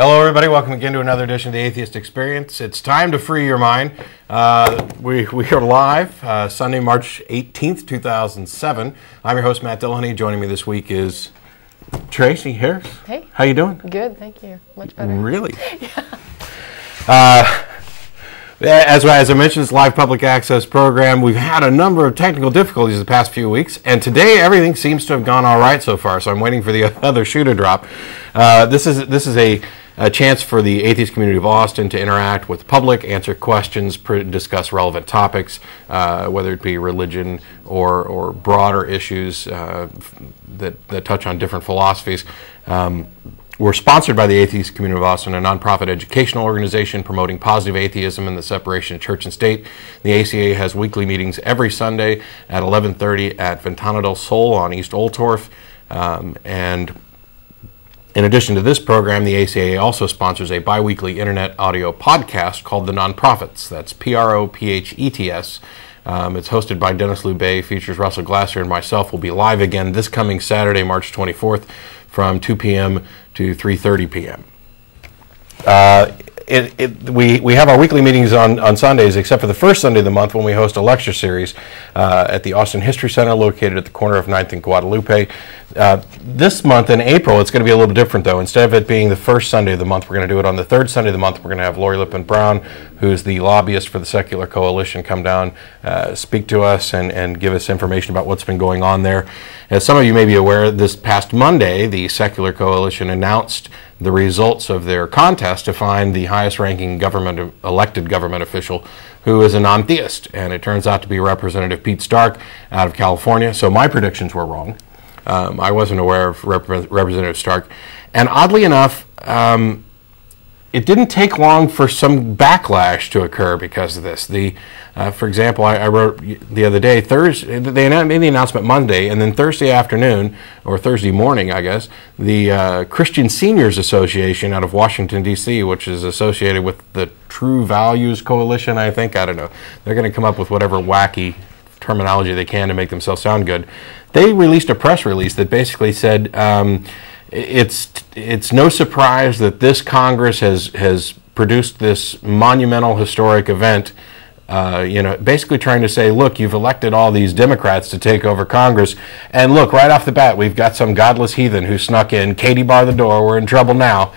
Hello, everybody. Welcome again to another edition of the Atheist Experience. It's time to free your mind. We are live Sunday, March 18th, 2007. I'm your host, Matt Dillahunty. Joining me this week is Tracie Harris. Hey. How you doing? Good, thank you. Much better. Really? Yeah. As I mentioned, it's a live public access program. We've had a number of technical difficulties the past few weeks, and today everything seems to have gone all right so far, so I'm waiting for the other shoe to drop. This is a chance for the atheist community of Austin to interact with the public, answer questions, discuss relevant topics, whether it be religion or broader issues that touch on different philosophies. We're sponsored by the Atheist Community of Austin, a nonprofit educational organization promoting positive atheism and the separation of church and state. The ACA has weekly meetings every Sunday at 11:30 at Ventana del Sol on East Old Torf. And in addition to this program, the ACA also sponsors a bi-weekly internet audio podcast called The Nonprofits. That's PROPHETS. It's hosted by Dennis Lubay, features Russell Glasser, and myself. Will be live again this coming Saturday, March 24th from 2 p.m. to 3:30 p.m. We have our weekly meetings on Sundays, except for the first Sunday of the month when we host a lecture series at the Austin History Center located at the corner of 9th and Guadalupe. This month in April, it's going to be a little different, though. Instead of it being the first Sunday of the month, we're going to do it on the third Sunday of the month. We're going to have Lori Lippman-Brown, who's the lobbyist for the Secular Coalition, come down, speak to us, and give us information about what's been going on there. As some of you may be aware, this past Monday, the Secular Coalition announced the results of their contest to find the highest-ranking elected government official who is a non-theist, and it turns out to be Representative Pete Stark out of California. So my predictions were wrong. I wasn't aware of Representative Stark, and oddly enough, it didn't take long for some backlash to occur because of this. For example, I wrote the other day, they made the announcement Monday, and then Thursday afternoon, or Thursday morning, I guess, the Christian Seniors Association out of Washington, D.C., which is associated with the True Values Coalition, I think. I don't know. They're going to come up with whatever wacky terminology they can to make themselves sound good. They released a press release that basically said it's no surprise that this Congress has produced this monumental historic event, basically trying to say, look, you've elected all these Democrats to take over Congress, and look, right off the bat, we've got some godless heathen who snuck in. Katie barred the door. We're in trouble now.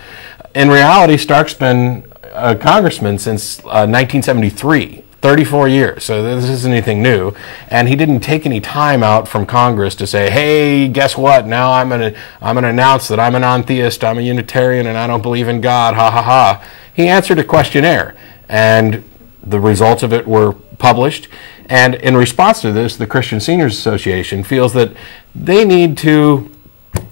In reality, Stark's been a congressman since 1973. 34 years, so this isn't anything new, and he didn't take any time out from Congress to say, hey, guess what, now I'm gonna announce that I'm a non-theist, I'm a Unitarian, and I don't believe in God, ha ha ha. He answered a questionnaire, and the results of it were published, and in response to this, the Christian Seniors Association feels that they need to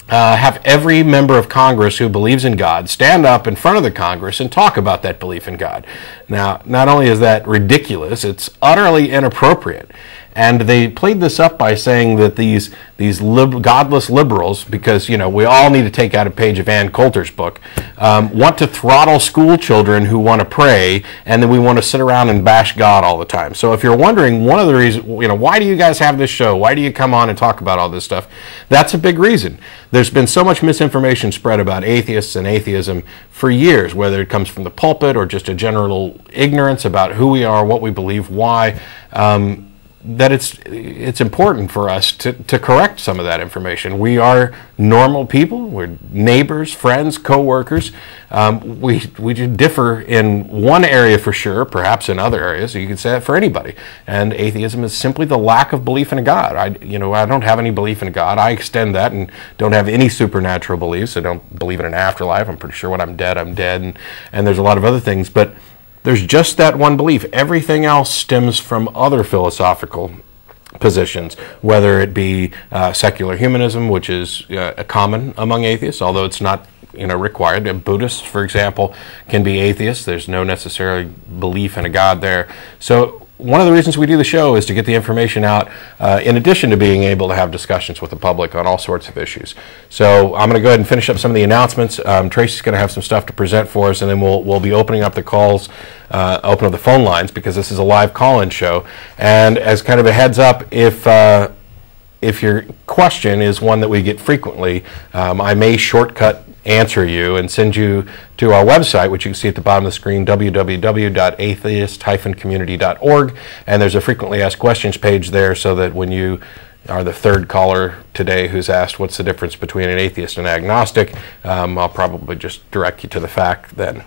have every member of Congress who believes in God stand up in front of the Congress and talk about that belief in God. Now, not only is that ridiculous, it's utterly inappropriate. And they played this up by saying that these godless liberals, because, we all need to take out a page of Ann Coulter's book, want to throttle school children who want to pray, and then we want to sit around and bash God all the time. So if you're wondering, one of the reasons, why do you guys have this show? Why do you come on and talk about all this stuff? That's a big reason. There's been so much misinformation spread about atheists and atheism for years, whether it comes from the pulpit or just a general ignorance about who we are, what we believe, why. That it's important for us to correct some of that information. We are normal people. We're neighbors, friends, co-workers. We differ in one area for sure, perhaps in other areas. You can say that for anybody. And atheism is simply the lack of belief in a God. I don't have any belief in a God. I extend that and don't have any supernatural beliefs. I don't believe in an afterlife. I'm pretty sure when I'm dead, and there's a lot of other things. But there's just that one belief. Everything else stems from other philosophical positions, whether it be secular humanism, which is common among atheists, although it's not required. And Buddhists, for example, can be atheists. There's no necessary belief in a God there. So one of the reasons we do the show is to get the information out, in addition to being able to have discussions with the public on all sorts of issues. So I'm going to go ahead and finish up some of the announcements. Tracie's going to have some stuff to present for us, and then we'll be opening up the calls, open up the phone lines, because this is a live call-in show. And as kind of a heads up, if your question is one that we get frequently, I may shortcut answer you and send you to our website, which you can see at the bottom of the screen, www.atheist-community.org, and there's a frequently asked questions page there, so that when you are the third caller today who's asked what's the difference between an atheist and agnostic, I'll probably just direct you to the fact then.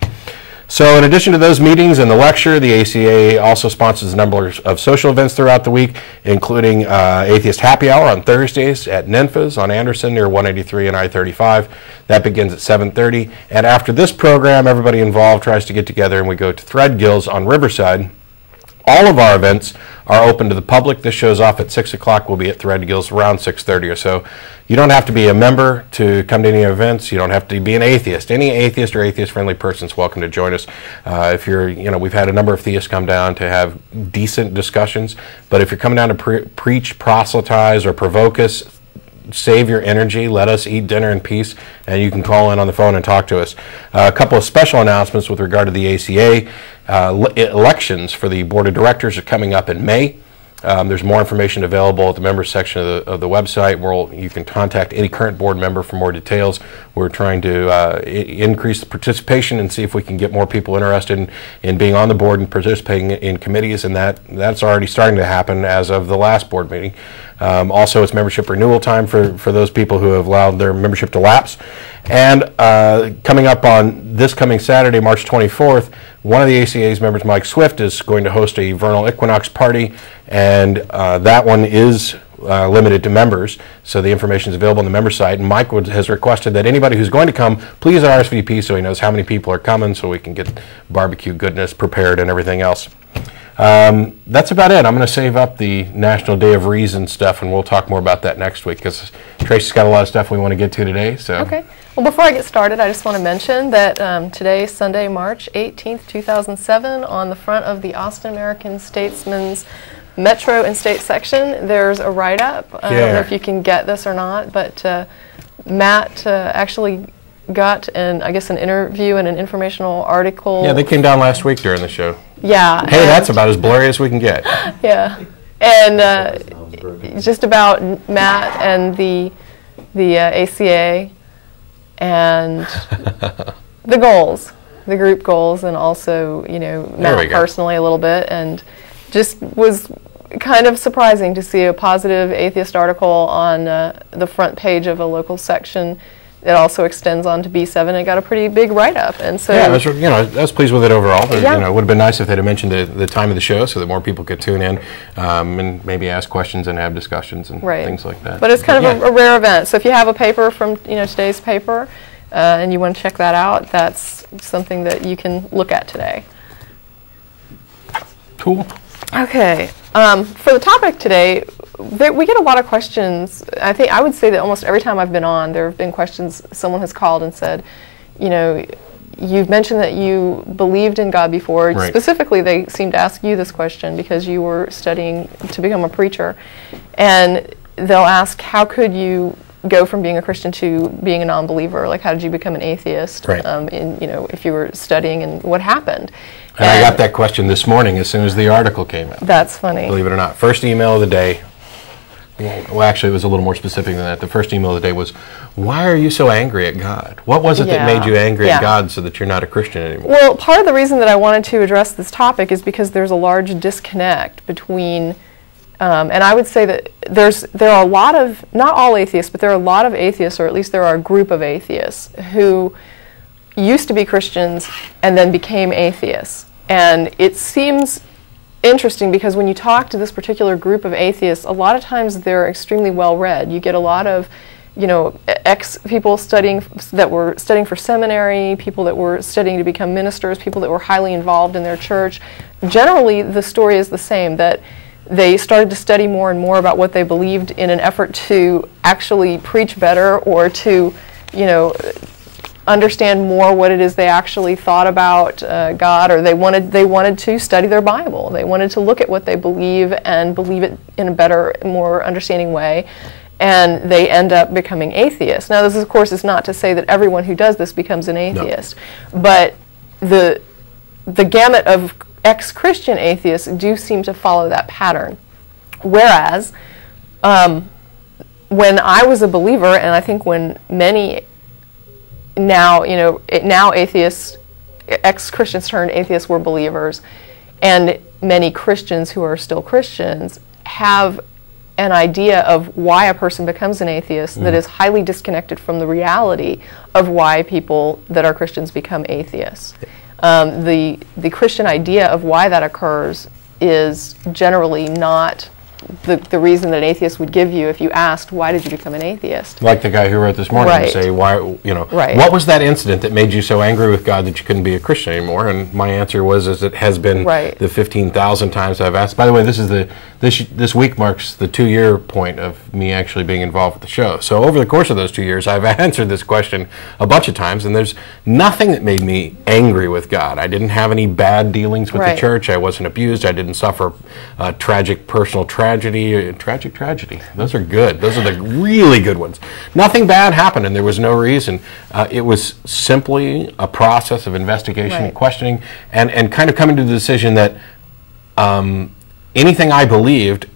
So in addition to those meetings and the lecture, the ACA also sponsors a number of social events throughout the week, including Atheist Happy Hour on Thursdays at Ninfa's on Anderson near 183 and I-35. That begins at 7:30. And after this program, everybody involved tries to get together and we go to Threadgill's on Riverside. All of our events are open to the public. This shows off at 6 o'clock. We'll be at Threadgill's around 6:30 or so. You don't have to be a member to come to any events. You don't have to be an atheist. Any atheist or atheist-friendly person is welcome to join us. If you're, we've had a number of theists come down to have decent discussions, but if you're coming down to preach, proselytize, or provoke us, save your energy, let us eat dinner in peace, and you can call in on the phone and talk to us. A couple of special announcements with regard to the ACA. Elections for the board of directors are coming up in May. There's more information available at the members section of the website, where you can contact any current board member for more details. We're trying to increase the participation and see if we can get more people interested in being on the board and participating in committees, and that's already starting to happen as of the last board meeting. Also, it's membership renewal time for those people who have allowed their membership to lapse. And coming up on this coming Saturday, March 24th, one of the ACA's members, Mike Swift, is going to host a vernal equinox party, and that one is limited to members, so the information is available on the member site. And Mike has requested that anybody who's going to come, please RSVP so he knows how many people are coming, so we can get barbecue goodness prepared and everything else. That's about it. I'm going to save up the National Day of Reason stuff, and we'll talk more about that next week, because Tracie's got a lot of stuff we want to get to today. So. Okay. Well, before I get started, I just want to mention that today, Sunday, March 18th, 2007, on the front of the Austin American-Statesman's Metro and State section, there's a write-up. I don't know if you can get this or not, but Matt actually got I guess an interview and an informational article. Yeah, they came down last week during the show. Yeah. Hey, that's about as blurry as we can get. Yeah. And just about Matt and the ACA and the goals, the group goals, and also, Matt personally a little bit, and just was kind of surprising to see a positive atheist article on the front page of a local section. It also extends on to B7. It got a pretty big write-up, and so I was pleased with it overall. But, it would have been nice if they'd have mentioned the time of the show so that more people could tune in and maybe ask questions and have discussions and things like that. But it's kind of a rare event. So if you have a paper from today's paper and you want to check that out, that's something that you can look at today. Cool. Okay. For the topic today, we get a lot of questions. I would say that almost every time I've been on, there have been questions. Someone has called and said, you've mentioned that you believed in God before. Right. Specifically, they seem to ask you this question because you were studying to become a preacher. And they'll ask, how could you go from being a Christian to being a non-believer? Like, how did you become an atheist? Right. If you were studying, and what happened? And I got that question this morning as soon as the article came out. That's funny. Believe it or not. First email of the day. Well, actually, it was a little more specific than that. The first email of the day was, why are you so angry at God? What was it that made you angry at God so that you're not a Christian anymore? Well, part of the reason that I wanted to address this topic is because there's a large disconnect between, and I would say that there are a lot of, not all atheists, but there are a lot of atheists, or at least there are a group of atheists, who used to be Christians and then became atheists. And it seems interesting because when you talk to this particular group of atheists, a lot of times they're extremely well read. You get a lot of, people that were studying for seminary, people that were studying to become ministers, people that were highly involved in their church. Generally, the story is the same, that they started to study more and more about what they believed in an effort to actually preach better, or to, understand more what it is they actually thought about God, or they wanted to study their Bible. They wanted to look at what they believe and believe it in a better, more understanding way, and they end up becoming atheists. Now, this, of course, is not to say that everyone who does this becomes an atheist, but the gamut of ex-Christian atheists do seem to follow that pattern. Whereas, when I was a believer, and I think when many now, now atheists, ex-Christians turned atheists were believers, and many Christians who are still Christians have an idea of why a person becomes an atheist that is highly disconnected from the reality of why people that are Christians become atheists. The Christian idea of why that occurs is generally not the reason that an atheist would give you if you asked, why did you become an atheist? Like the guy who wrote this morning and say, why, what was that incident that made you so angry with God that you couldn't be a Christian anymore? And my answer was, as it has been the 15,000 times I've asked. By the way, this week marks the 2-year point of me actually being involved with the show. So over the course of those 2 years, I've answered this question a bunch of times, and there's nothing that made me angry with God. I didn't have any bad dealings with the church. I wasn't abused. I didn't suffer tragic personal tragedy. Tragic tragedy. Those are good. Those are the really good ones. Nothing bad happened, and there was no reason. It was simply a process of investigation and questioning, and kind of coming to the decision that anything I believed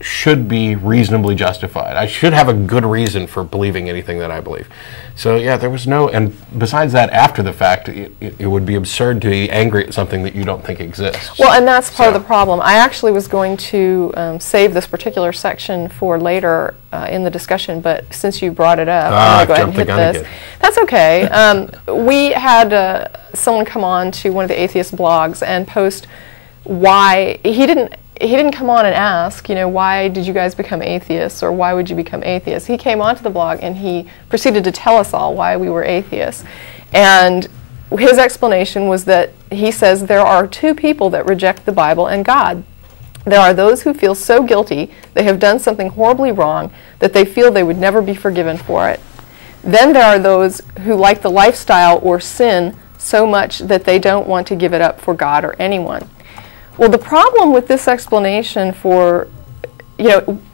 should be reasonably justified. I should have a good reason for believing anything that I believe. So yeah, there was no, and besides that, after the fact, it would be absurd to be angry at something that you don't think exists. Well, and that's part of the problem. I actually was going to save this particular section for later in the discussion, but since you brought it up, I'm going to go ahead and hit this. That's okay. We had someone come on to one of the atheist blogs and post why he didn't come on and ask, why did you guys become atheists, or why would you become atheists? He came onto the blog and he proceeded to tell us all why we were atheists. And his explanation was that he says there are two people that reject the Bible and God. There are those who feel so guilty they have done something horribly wrong that they feel they would never be forgiven for it. Then there are those who like the lifestyle or sin so much that they don't want to give it up for God or anyone. Well, the problem with this explanation for,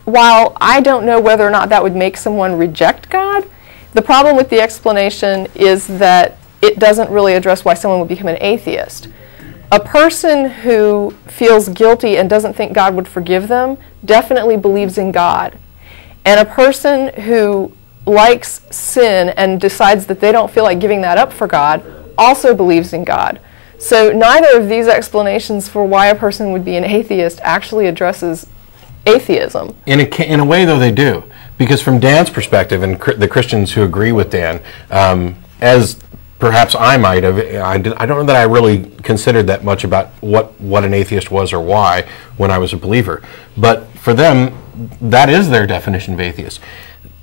while I don't know whether or not that would make someone reject God, the problem with the explanation is that it doesn't really address why someone would become an atheist. A person who feels guilty and doesn't think God would forgive them definitely believes in God. And a person who likes sin and decides that they don't feel like giving that up for God also believes in God. So neither of these explanations for why a person would be an atheist actually addresses atheism. In a way, though, they do. Because from Dan's perspective, and the Christians who agree with Dan, as perhaps I might have, I don't know that I really considered that much about what an atheist was or why when I was a believer. But for them, that is their definition of atheist.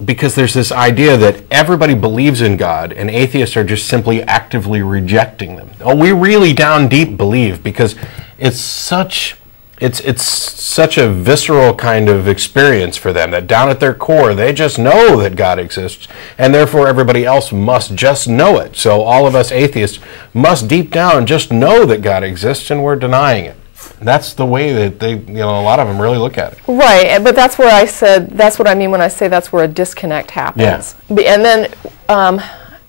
Because there's this idea that everybody believes in God, and atheists are just simply actively rejecting them. Oh, we really down deep believe, because it's such a visceral kind of experience for them that down at their core they just know that God exists, and therefore everybody else must just know it. So all of us atheists must deep down just know that God exists, and we're denying it. That's the way that they, a lot of them really look at it. Right, but that's where I said, that's what I mean when I say that's where a disconnect happens. Yeah. And then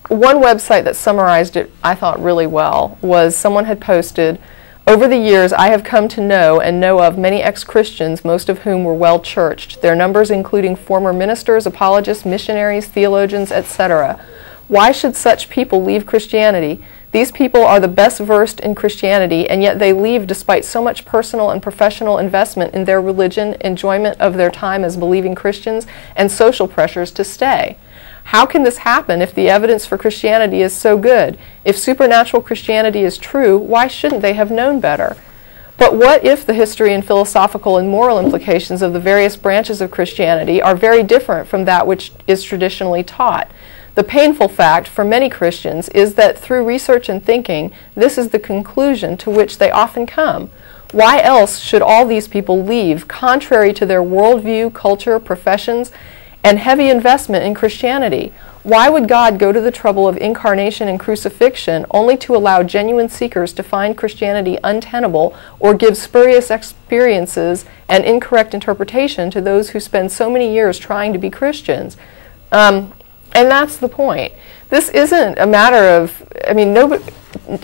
one website that summarized it, I thought, really well, was someone had posted, over the years I have come to know and know of many ex-Christians, most of whom were well-churched, their numbers including former ministers, apologists, missionaries, theologians, etc. Why should such people leave Christianity? These people are the best versed in Christianity, and yet they leave despite so much personal and professional investment in their religion, enjoyment of their time as believing Christians, and social pressures to stay. How can this happen if the evidence for Christianity is so good? If supernatural Christianity is true, why shouldn't they have known better? But what if the history and philosophical and moral implications of the various branches of Christianity are very different from that which is traditionally taught? The painful fact for many Christians is that through research and thinking, this is the conclusion to which they often come. Why else should all these people leave, contrary to their worldview, culture, professions, and heavy investment in Christianity? Why would God go to the trouble of incarnation and crucifixion only to allow genuine seekers to find Christianity untenable or give spurious experiences and incorrect interpretation to those who spend so many years trying to be Christians? And that's the point. This isn't a matter of,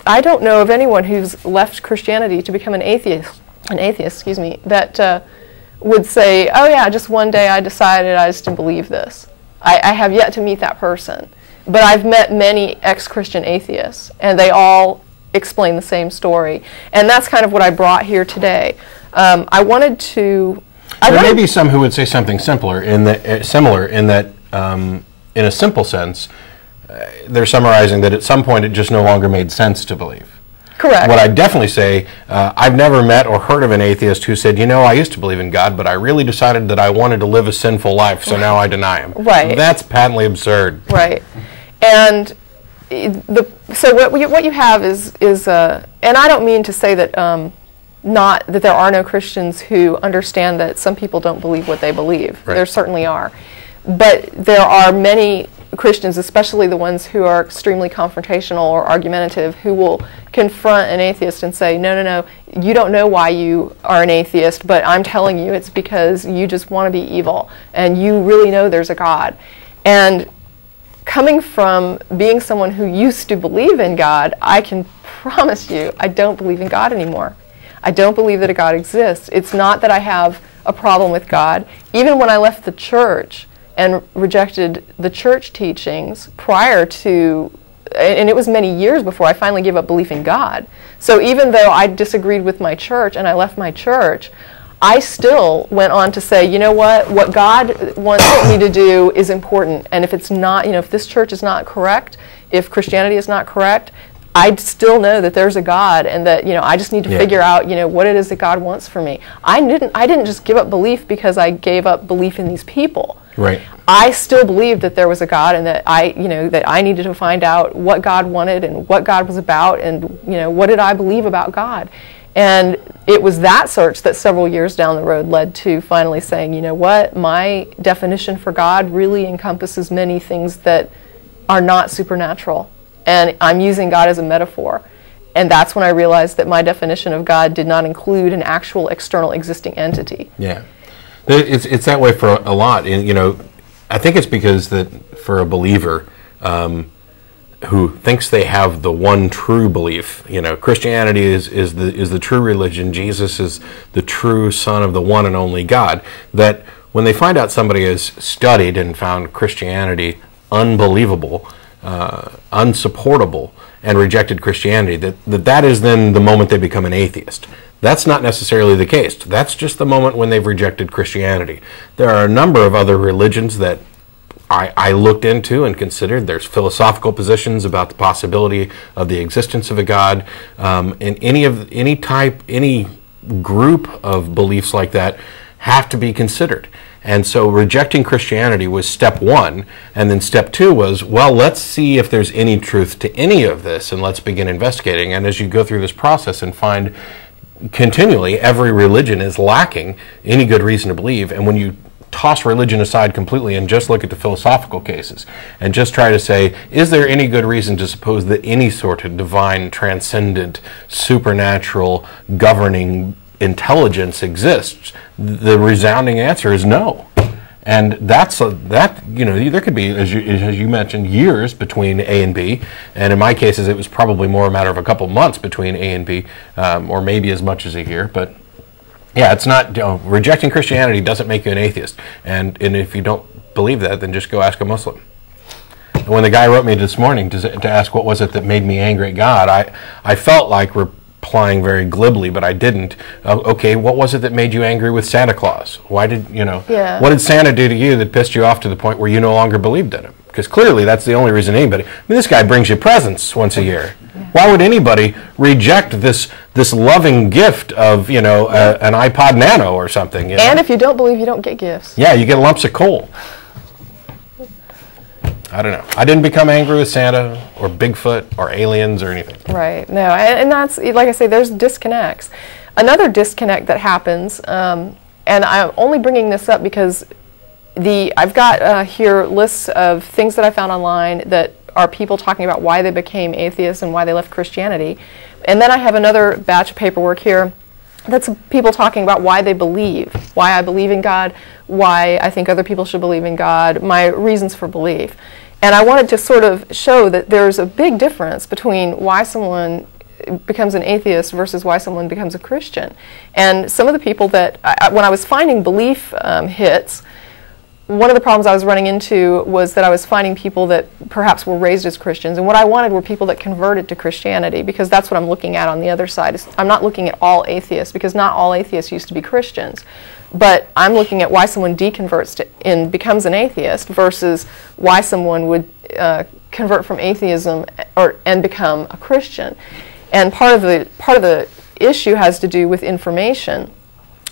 I don't know of anyone who's left Christianity to become an atheist, that would say, oh yeah, just one day I decided I just didn't believe this. I have yet to meet that person. But I've met many ex-Christian atheists, and they all explain the same story. And that's kind of what I brought here today. I wanted to... There may be some who would say something similar in that, in a simple sense, they're summarizing that at some point it just no longer made sense to believe. Correct. What I definitely say, I've never met or heard of an atheist who said, you know, I used to believe in God, but I really decided that I wanted to live a sinful life, so now I deny him. Right. That's patently absurd. Right. And so what you have is and I don't mean to say that not that there are no Christians who understand that some people don't believe what they believe. Right. There certainly are. But there are many Christians, especially the ones who are extremely confrontational or argumentative, who will confront an atheist and say, no, no, no, you don't know why you are an atheist, but I'm telling you it's because you just want to be evil, and you really know there's a God. And coming from being someone who used to believe in God, I can promise you I don't believe in God anymore. I don't believe that a God exists. It's not that I have a problem with God. Even when I left the church and rejected the church teachings prior to, and it was many years before I finally gave up belief in God. So even though I disagreed with my church and I left my church, I still went on to say, you know what God wants me to do is important. And if it's not, you know, if this church is not correct, if Christianity is not correct, I still know that there's a God, and that, you know, I just need to figure out, you know, what it is that God wants for me. I didn't just give up belief because I gave up belief in these people. Right. I still believed that there was a God, and that I needed to find out what God wanted and what God was about, and, you know, what did I believe about God. And it was that search that several years down the road led to finally saying, you know what, my definition for God really encompasses many things that are not supernatural. And I'm using God as a metaphor. And that's when I realized that my definition of God did not include an actual external existing entity. Yeah. It's that way for a lot. And, you know, I think it's because that for a believer who thinks they have the one true belief, you know, Christianity is the true religion, Jesus is the true Son of the one and only God, that when they find out somebody has studied and found Christianity unbelievable, unsupportable, and rejected Christianity, that is then the moment they become an atheist. That's not necessarily the case. That's just the moment when they've rejected Christianity. There are a number of other religions that I looked into and considered. There's philosophical positions about the possibility of the existence of a God. And any group of beliefs like that have to be considered. And so rejecting Christianity was step one, and then step two was, well, let's see if there's any truth to any of this, and let's begin investigating. And as you go through this process and find continually every religion is lacking any good reason to believe, and when you toss religion aside completely and just look at the philosophical cases and just try to say, is there any good reason to suppose that any sort of divine, transcendent, supernatural, governing intelligence exists? The resounding answer is no. And you know, there could be, as you mentioned, years between A and B, and in my cases it was probably more a matter of a couple months between A and B, or maybe as much as a year. But yeah, it's not, you know, rejecting Christianity doesn't make you an atheist. And if you don't believe that, then just go ask a Muslim. And when the guy wrote me this morning to ask what was it that made me angry at God, I felt like replying very glibly, but I didn't. Okay, what was it that made you angry with Santa Claus? Why did, you know, what did Santa do to you that pissed you off to the point where you no longer believed in him? Because clearly that's the only reason anybody, I mean, this guy brings you presents once a year. Why would anybody reject this loving gift of, you know, an iPod Nano or something? You know? And if you don't believe, you don't get gifts. Yeah, you get lumps of coal. I don't know. I didn't become angry with Santa or Bigfoot or aliens or anything. Right. No, and that's, like I say, there's disconnects. Another disconnect that happens, and I'm only bringing this up because I've got here lists of things that I found online that are people talking about why they became atheists and why they left Christianity. And then I have another batch of paperwork here that's people talking about why they believe, why I believe in God, why I think other people should believe in God, my reasons for belief. And I wanted to sort of show that there's a big difference between why someone becomes an atheist versus why someone becomes a Christian. And some of the people that, when I was finding belief hits, one of the things that I found was one of the problems I was running into was that I was finding people that perhaps were raised as Christians, and what I wanted were people that converted to Christianity, because that's what I'm looking at on the other side. I'm not looking at all atheists, because not all atheists used to be Christians, but I'm looking at why someone deconverts and becomes an atheist versus why someone would convert from atheism and become a Christian. And part of the issue has to do with information.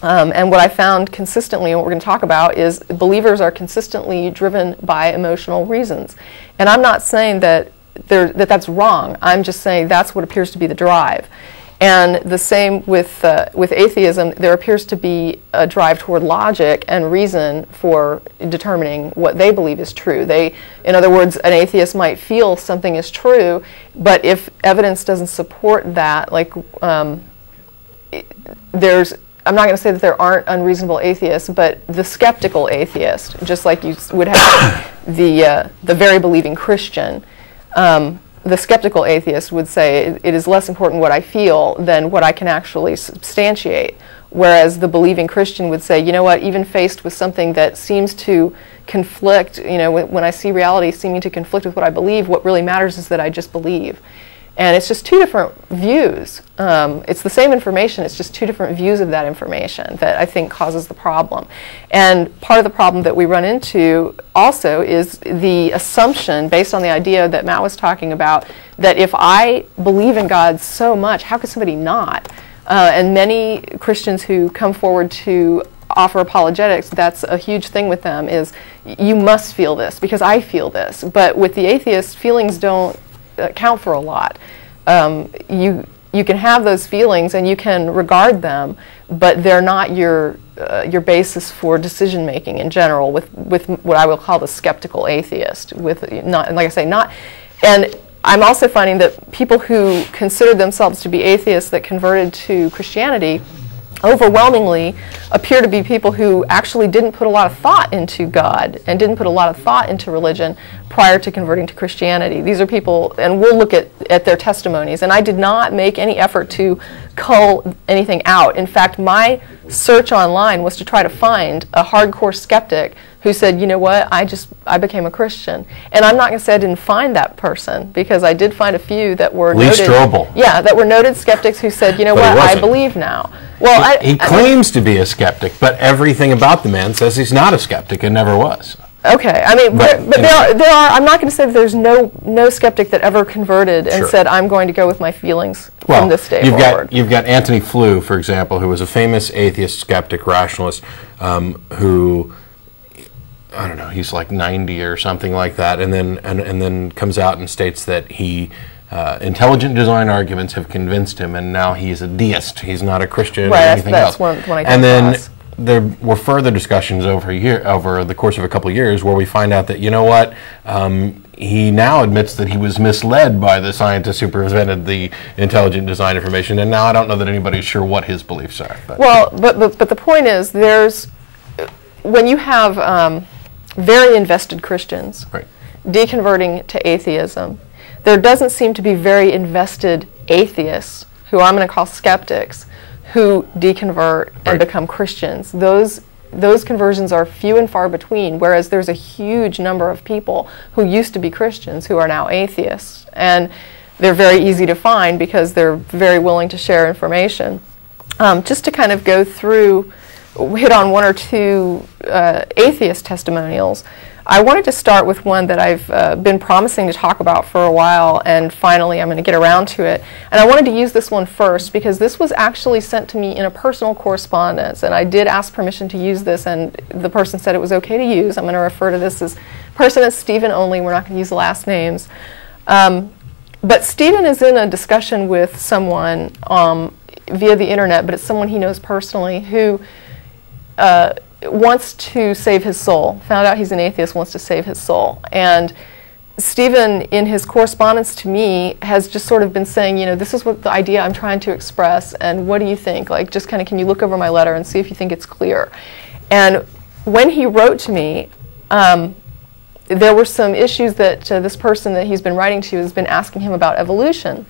And what I found consistently, and what we're going to talk about, is believers are consistently driven by emotional reasons. And I'm not saying that that's wrong. I'm just saying that's what appears to be the drive. And the same with atheism. There appears to be a drive toward logic and reason for determining what they believe is true. In other words, an atheist might feel something is true, but if evidence doesn't support that, like I'm not going to say that there aren't unreasonable atheists, but the skeptical atheist, just like you would have the very believing Christian, the skeptical atheist would say it is less important what I feel than what I can actually substantiate. Whereas the believing Christian would say, you know what, even faced with something that seems to conflict, when I see reality seeming to conflict with what I believe, what really matters is that I just believe. And it's just two different views. It's the same information, it's just two different views of that information that I think causes the problem. And part of the problem that we run into also is the assumption, based on the idea that Matt was talking about, that if I believe in God so much, how could somebody not? And many Christians who come forward to offer apologetics, that's a huge thing with them, is you must feel this because I feel this. But with the atheist, feelings don't count for a lot. You can have those feelings and you can regard them, but they're not your basis for decision making in general. With what I will call the skeptical atheist, and I'm also finding that people who consider themselves to be atheists that converted to Christianity overwhelmingly appear to be people who actually didn't put a lot of thought into God and didn't put a lot of thought into religion prior to converting to Christianity. These are people, and we'll look at their testimonies, and I did not make any effort to cull anything out. In fact, my search online was to try to find a hardcore skeptic who said, you know what, I became a Christian. And I'm not going to say I didn't find that person, because I did find a few that were that were noted skeptics who said, you know what, I believe now. Well, he claims to be a skeptic, but everything about the man says he's not a skeptic and never was. Okay, I mean, but there are. I'm not going to say that there's no skeptic that ever converted and said, "I'm going to go with my feelings from this day forward." You've got Anthony Flew, for example, who was a famous atheist, skeptic, rationalist, who, I don't know, he's like 90 or something like that, and then comes out and states that he. Intelligent design arguments have convinced him, and now he's a deist. He's not a Christian or anything else. When I and then there were further discussions over the course of a couple of years where we find out that, you know what, he now admits that he was misled by the scientists who presented the intelligent design information, and now I don't know that anybody's sure what his beliefs are. Well, but the point is, when you have very invested Christians deconverting to atheism, there doesn't seem to be very invested atheists, who I'm going to call skeptics, who deconvert and become Christians. Those conversions are few and far between, whereas there's a huge number of people who used to be Christians who are now atheists. And they're very easy to find because they're very willing to share information. Just to kind of go through, hit on one or two atheist testimonials, I wanted to start with one that I've been promising to talk about for a while, and finally I'm going to get around to it. And I wanted to use this one first because this was actually sent to me in a personal correspondence, and I did ask permission to use this, and the person said it was okay to use. I'm going to refer to this person as Stephen only. We're not going to use the last names. But Stephen is in a discussion with someone via the internet, but it's someone he knows personally, who wants to save his soul. Found out he's an atheist, wants to save his soul. And Stephen, in his correspondence to me, has just sort of been saying, you know, this is what the idea I'm trying to express, and what do you think? Like, just kind of, can you look over my letter and see if you think it's clear? And when he wrote to me, there were some issues that this person that he's been writing to has been asking him about evolution.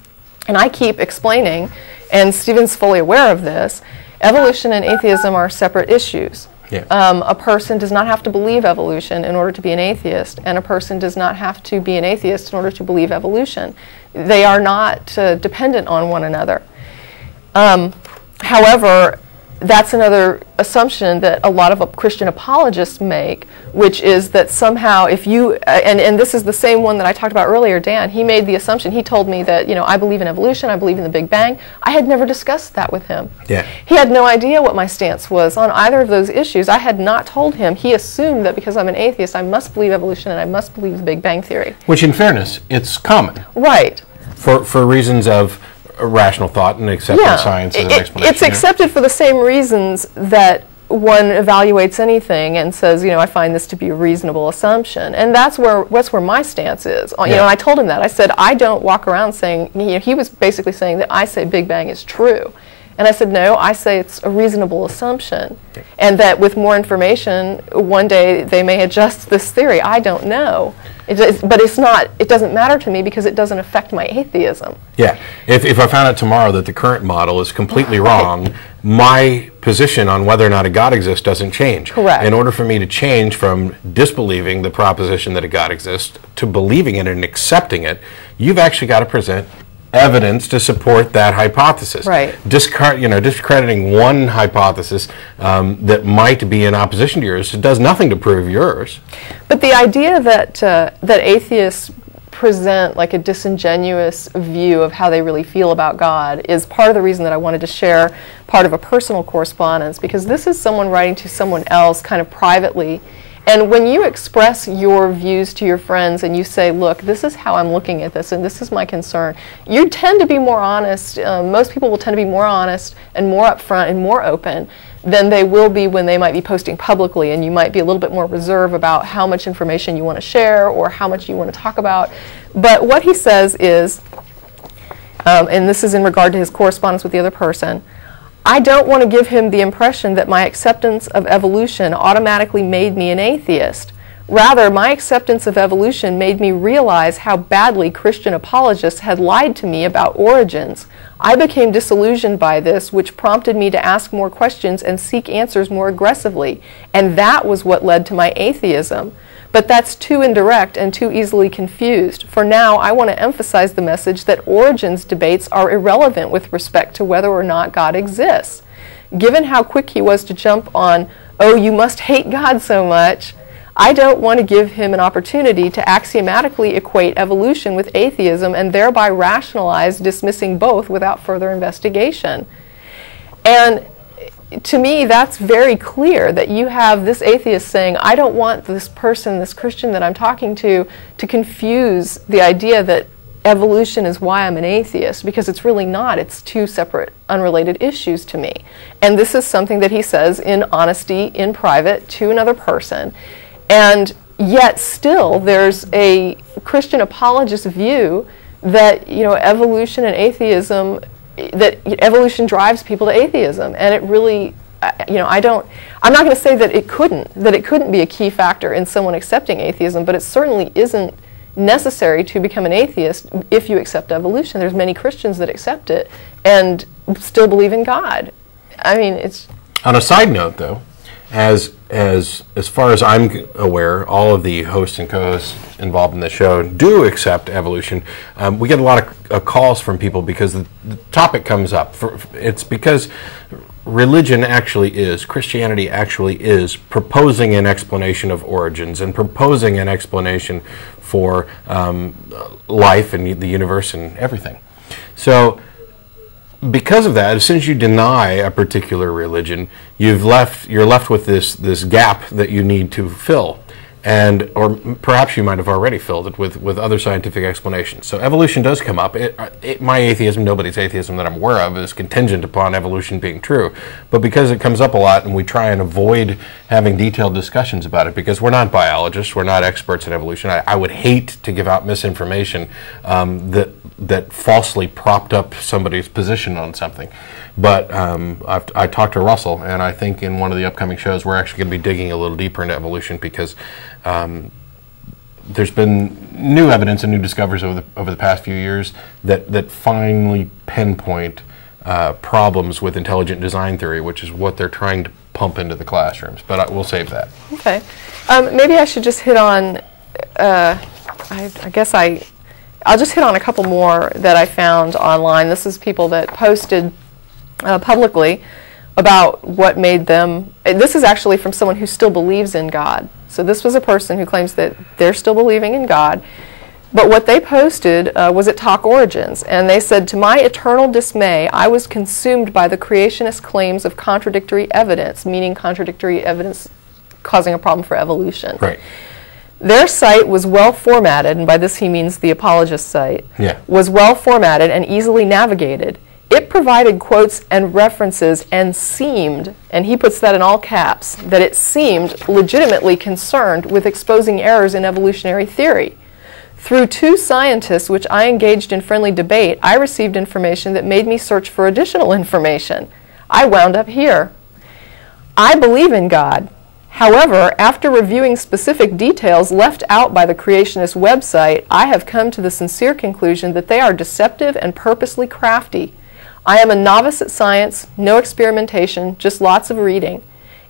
And I keep explaining, and Stephen's fully aware of this, evolution and atheism are separate issues. Yeah. A person does not have to believe evolution in order to be an atheist, and a person does not have to be an atheist in order to believe evolution. They are not dependent on one another. However, that's another assumption that a lot of Christian apologists make, which is that somehow if you, and this is the same one that I talked about earlier, Dan, he made the assumption, he told me that, I believe in evolution, I believe in the Big Bang. I had never discussed that with him. Yeah. He had no idea what my stance was on either of those issues. I had not told him. He assumed that because I'm an atheist, I must believe evolution and I must believe the Big Bang Theory. Which, in fairness, it's common. Right. For reasons of rational thought and accepting science as an explanation. It's accepted for the same reasons that one evaluates anything and says, I find this to be a reasonable assumption. And that's where my stance is. And I told him that. I said, I don't walk around saying, he was basically saying that I say Big Bang is true. And I said, no, I say it's a reasonable assumption. And that with more information, one day they may adjust this theory. I don't know. But it doesn't matter to me because it doesn't affect my atheism. Yeah. If I found out tomorrow that the current model is completely wrong, my position on whether or not a God exists doesn't change. Correct. In order for me to change from disbelieving the proposition that a God exists to believing it and accepting it, you've actually got to present evidence to support that hypothesis. Right. Discrediting one hypothesis that might be in opposition to yours does nothing to prove yours. But the idea that atheists present like a disingenuous view of how they really feel about God is part of the reason that I wanted to share part of a personal correspondence, because this is someone writing to someone else kind of privately. And when you express your views to your friends and you say, look, this is how I'm looking at this and this is my concern, you tend to be more honest. Most people will tend to be more honest and more upfront and more open than they will be when they might be posting publicly, and you might be a little bit more reserved about how much information you want to share or how much you want to talk about. But what he says is, and this is in regard to his correspondence with the other person, I don't want to give him the impression that my acceptance of evolution automatically made me an atheist. Rather, my acceptance of evolution made me realize how badly Christian apologists had lied to me about origins. I became disillusioned by this, which prompted me to ask more questions and seek answers more aggressively, and that was what led to my atheism. But that's too indirect and too easily confused. For now, I want to emphasize the message that origins debates are irrelevant with respect to whether or not God exists. Given how quick he was to jump on, oh, you must hate God so much, I don't want to give him an opportunity to axiomatically equate evolution with atheism and thereby rationalize dismissing both without further investigation. And to me, that's very clear that you have this atheist saying, I don't want this person, this Christian that I'm talking to confuse the idea that evolution is why I'm an atheist, because it's really not. It's two separate, unrelated issues to me. And this is something that he says in honesty, in private, to another person. And yet still, there's a Christian apologist view that, evolution and atheism, that evolution drives people to atheism, and it really, I'm not going to say that it couldn't be a key factor in someone accepting atheism, but it certainly isn't necessary to become an atheist if you accept evolution. There's many Christians that accept it and still believe in God. I mean, it's... On a side note, though, as far as I'm aware, all of the hosts and co-hosts involved in the show do accept evolution. We get a lot of calls from people because the topic comes up. It's because religion Christianity actually is proposing an explanation of origins and proposing an explanation for life and the universe and everything. So because of that, as soon as you deny a particular religion, you're left with this gap that you need to fill. Or perhaps you might have already filled it with other scientific explanations. So evolution does come up. My atheism, nobody's atheism that I'm aware of, is contingent upon evolution being true. But because it comes up a lot and we try and avoid having detailed discussions about it, because we're not biologists, we're not experts in evolution, I would hate to give out misinformation that falsely propped up somebody's position on something. But I talked to Russell, and I think in one of the upcoming shows we're actually going to be digging a little deeper into evolution, because there's been new evidence and new discoveries over the past few years that finally pinpoint problems with intelligent design theory, which is what they're trying to pump into the classrooms. But we'll save that. Okay. Maybe I should just hit on, I guess I'll just hit on a couple more that I found online. This is people that posted publicly about what made them, this is actually from someone who still believes in God. So this was a person who claims that they're still believing in God. But what they posted was at Talk Origins, and they said, "To my eternal dismay, I was consumed by the creationist claims of contradictory evidence," meaning contradictory evidence causing a problem for evolution. Right. Their site was well formatted, and by this he means the apologist site, was well formatted and easily navigated. It provided quotes and references and seemed, and he puts that in all caps, that it seemed legitimately concerned with exposing errors in evolutionary theory. Through two scientists, which I engaged in friendly debate, I received information that made me search for additional information. I wound up here. I believe in God. However, after reviewing specific details left out by the creationist website, I have come to the sincere conclusion that they are deceptive and purposely crafty. I am a novice at science, no experimentation, just lots of reading.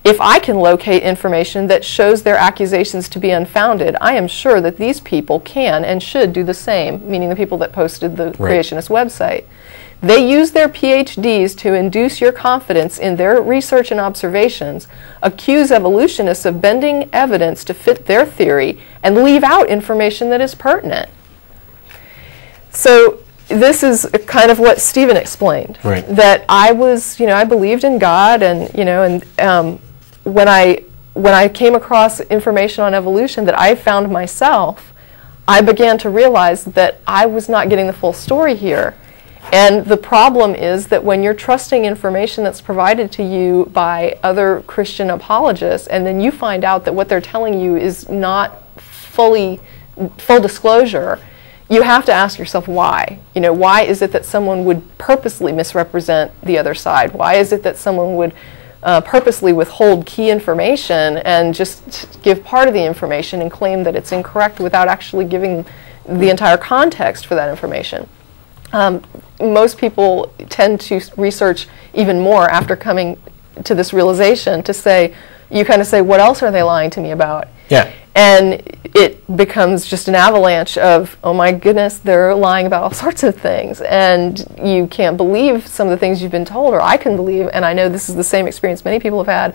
If I can locate information that shows their accusations to be unfounded, I am sure that these people can and should do the same, meaning the people that posted the creationist website. They use their PhDs to induce your confidence in their research and observations, accuse evolutionists of bending evidence to fit their theory, and leave out information that is pertinent. So this is kind of what Stephen explained, that I was, I believed in God, and, when I came across information on evolution that I found myself, I began to realize that I was not getting the full story here. And the problem is that when you're trusting information that's provided to you by other Christian apologists, and then you find out that what they're telling you is not full disclosure, you have to ask yourself why. Why is it that someone would purposely misrepresent the other side? Why is it that someone would purposely withhold key information and just give part of the information and claim that it's incorrect without actually giving the entire context for that information? Most people tend to research even more after coming to this realization to say, you kind of say, what else are they lying to me about? Yeah. And it becomes just an avalanche of, oh my goodness, they're lying about all sorts of things. And you can't believe some of the things you've been told, or I can believe, and I know this is the same experience many people have had,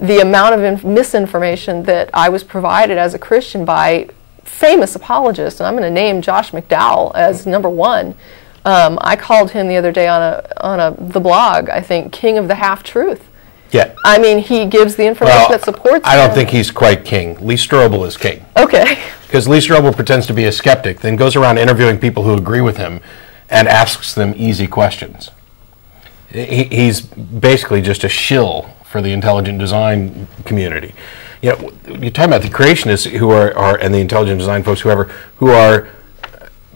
the amount of misinformation that I was provided as a Christian by famous apologists, and I'm going to name Josh McDowell as number one. I called him the other day on the blog, I think, King of the Half-Truth. Yeah. I mean, he gives the information that supports I don't think he's quite king. Lee Strobel is king. Okay. Because Lee Strobel pretends to be a skeptic, then goes around interviewing people who agree with him and asks them easy questions. He's basically just a shill for the intelligent design community. You're talking about the creationists who are and the intelligent design folks, whoever,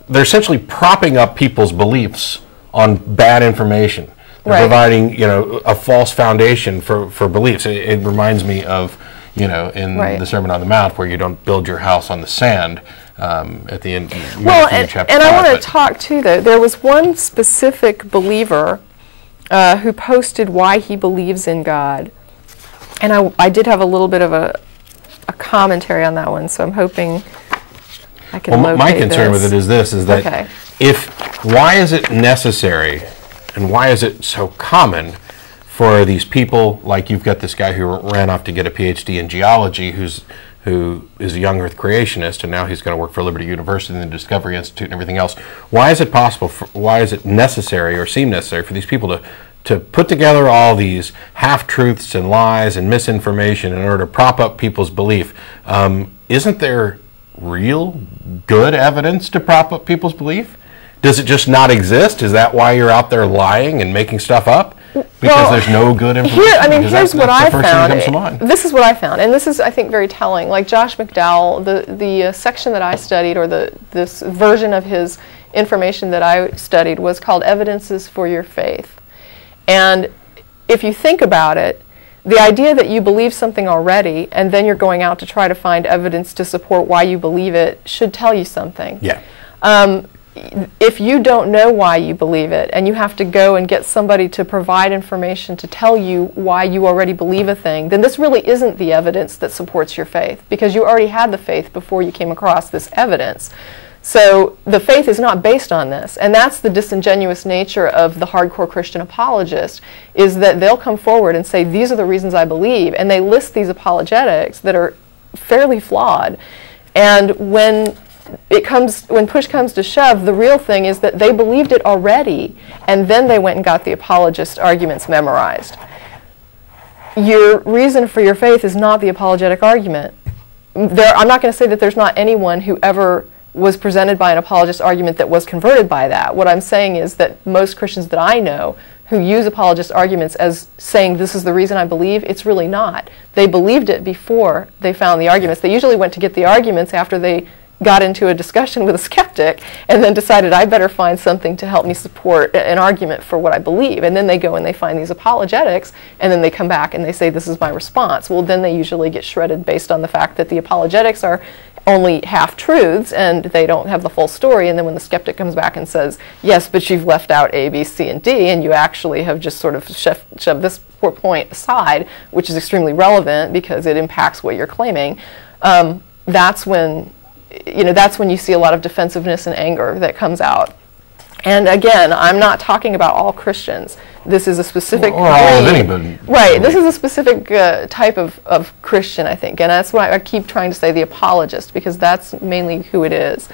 they're essentially propping up people's beliefs on bad information. They're providing, a false foundation for beliefs. It reminds me of, in the Sermon on the Mount, where you don't build your house on the sand at the end. Well, and I want to talk too, though. There was one specific believer who posted why he believes in God, and I did have a little bit of a commentary on that one. So I'm hoping I can locate my concern with it is this: is that why is it necessary? And why is it so common for these people, like you've got this guy who ran off to get a PhD in geology, who is a young Earth creationist, and now he's going to work for Liberty University and the Discovery Institute and everything else. Why is it why is it necessary or seem necessary for these people to put together all these half-truths and lies and misinformation in order to prop up people's belief? Isn't there real good evidence to prop up people's belief? Does it just not exist? Is that why you're out there lying and making stuff up? Because there's no good information? Here's what I found. This is what I found, and this is, I think, very telling. Like Josh McDowell, the section that I studied, or this version of his information that I studied, was called Evidences for Your Faith. And if you think about it, the idea that you believe something already, and then you're going out to try to find evidence to support why you believe it, should tell you something. Yeah. if you don't know why you believe it, and you have to go and get somebody to provide information to tell you why you already believe a thing, then this really isn't the evidence that supports your faith, because you already had the faith before you came across this evidence. So the faith is not based on this, and that's the disingenuous nature of the hardcore Christian apologist, is that they'll come forward and say, these are the reasons I believe, and they list these apologetics that are fairly flawed. And when push comes to shove, the real thing is that they believed it already, and then they went and got the apologist arguments memorized. Your reason for your faith is not the apologetic argument. I'm not going to say that there's not anyone who ever was presented by an apologist argument that was converted by that. What I'm saying is that most Christians that I know who use apologist arguments as saying this is the reason I believe, it's really not. They believed it before they found the arguments. They usually went to get the arguments after they got into a discussion with a skeptic and then decided I better find something to help me support an argument for what I believe. And then they go and they find these apologetics, and then they come back and they say this is my response. Well, then they usually get shredded based on the fact that the apologetics are only half-truths and they don't have the full story. And then when the skeptic comes back and says, yes, but you've left out A, B, C, and D, and you actually have just sort of shoved this poor point aside, which is extremely relevant because it impacts what you're claiming, that's when you see a lot of defensive-ness and anger that comes out. And again, I'm not talking about all Christians. This is a specific or all of anybody. Right. This is a specific type of Christian, I think, and that's why I keep trying to say the apologist, because that's mainly who it is.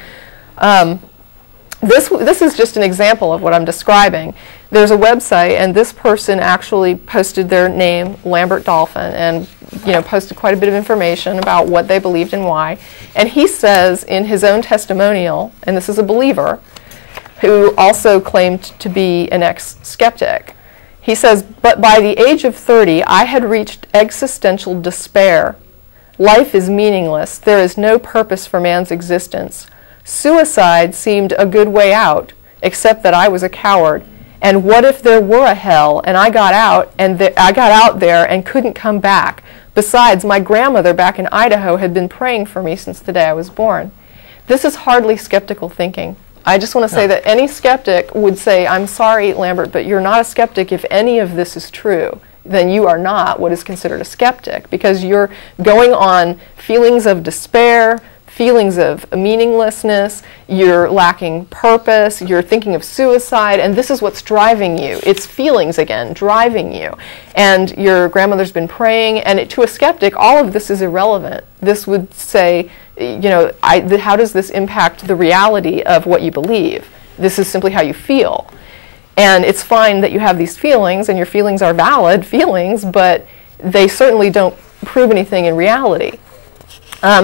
This is just an example of what I'm describing. There's a website, and this person actually posted their name, Lambert Dolphin, and posted quite a bit of information about what they believed and why. And he says in his own testimonial, and this is a believer who also claimed to be an ex-skeptic. He says, but by the age of 30, I had reached existential despair. Life is meaningless. There is no purpose for man's existence. Suicide seemed a good way out, except that I was a coward. And what if there were a hell, and I got out there and couldn't come back? Besides, my grandmother back in Idaho had been praying for me since the day I was born. This is hardly skeptical thinking. I just want to say that any skeptic would say, I'm sorry, Lambert, but you're not a skeptic if any of this is true. Then you are not what is considered a skeptic, because you're going on feelings of despair, feelings of meaninglessness, you're lacking purpose, you're thinking of suicide, and this is what's driving you. It's feelings, again, driving you. And your grandmother's been praying, and to a skeptic, all of this is irrelevant. This would say, how does this impact the reality of what you believe? This is simply how you feel. And it's fine that you have these feelings, and your feelings are valid feelings, but they certainly don't prove anything in reality.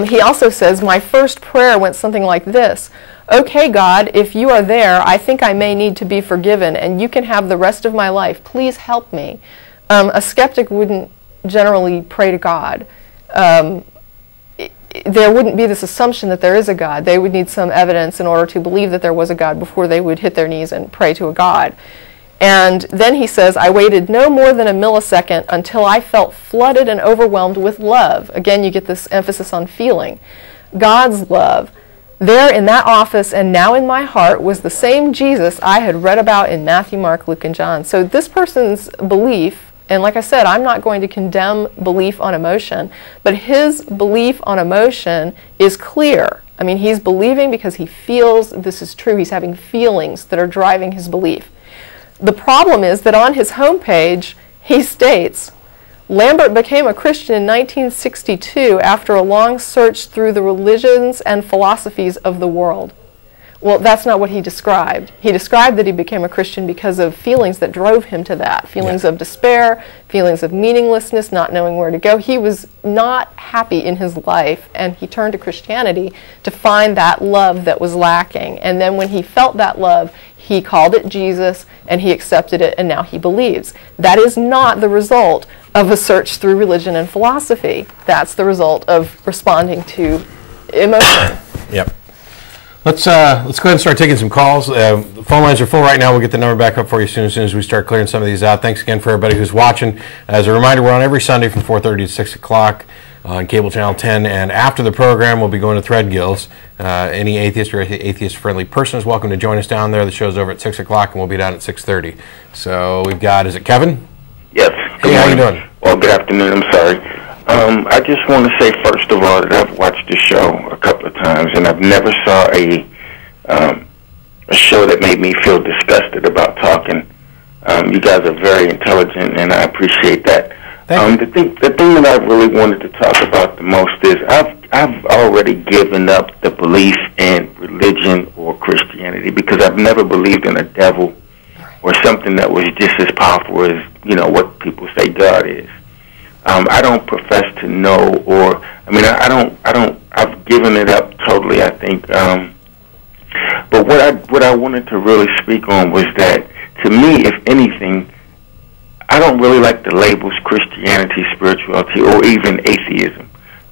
He also says, my first prayer went something like this: okay, God, if you are there, I think I may need to be forgiven, and you can have the rest of my life. Please help me. A skeptic wouldn't generally pray to God. There wouldn't be this assumption that there is a God. They would need some evidence in order to believe that there was a God before they would hit their knees and pray to a God. And then he says, I waited no more than a millisecond until I felt flooded and overwhelmed with love. Again, you get this emphasis on feeling. God's love. There in that office and now in my heart was the same Jesus I had read about in Matthew, Mark, Luke, and John. So this person's belief, and like I said, I'm not going to condemn belief on emotion, but his belief on emotion is clear. I mean, he's believing because he feels this is true. He's having feelings that are driving his belief. The problem is that on his homepage, he states, Lambert became a Christian in 1962 after a long search through the religions and philosophies of the world. Well, that's not what he described. He described that he became a Christian because of feelings that drove him to that. Feelings of despair, feelings of meaninglessness, not knowing where to go. He was not happy in his life, and he turned to Christianity to find that love that was lacking. And then when he felt that love, he called it Jesus, and he accepted it, and now he believes. That is not the result of a search through religion and philosophy. That's the result of responding to emotion. Yep. Let's go ahead and start taking some calls. The phone lines are full right now. We'll get the number back up for you as soon as we start clearing some of these out. Thanks again for everybody who's watching. As a reminder, we're on every Sunday from 4:30 to 6 o'clock. on cable channel 10. And after the program, we'll be going to Threadgill's. Any atheist or atheist-friendly person is welcome to join us down there. The show's over at 6 o'clock, and we'll be down at 6:30. So we've got, is it Kevin? Yes. Hey, how you doing? Well, good afternoon. I'm sorry. I just want to say, first of all, that I've watched the show a couple of times, and I've never saw a show that made me feel disgusted about talking. You guys are very intelligent, and I appreciate that. The thing that I really wanted to talk about the most is I've already given up the belief in religion or Christianity because I've never believed in a devil or something that was just as powerful as, you know, what people say God is. I don't profess to know, or I've given it up totally, I think. But what I wanted to really speak on was that, to me, if anything, I don't really like the labels Christianity, spirituality, or even atheism.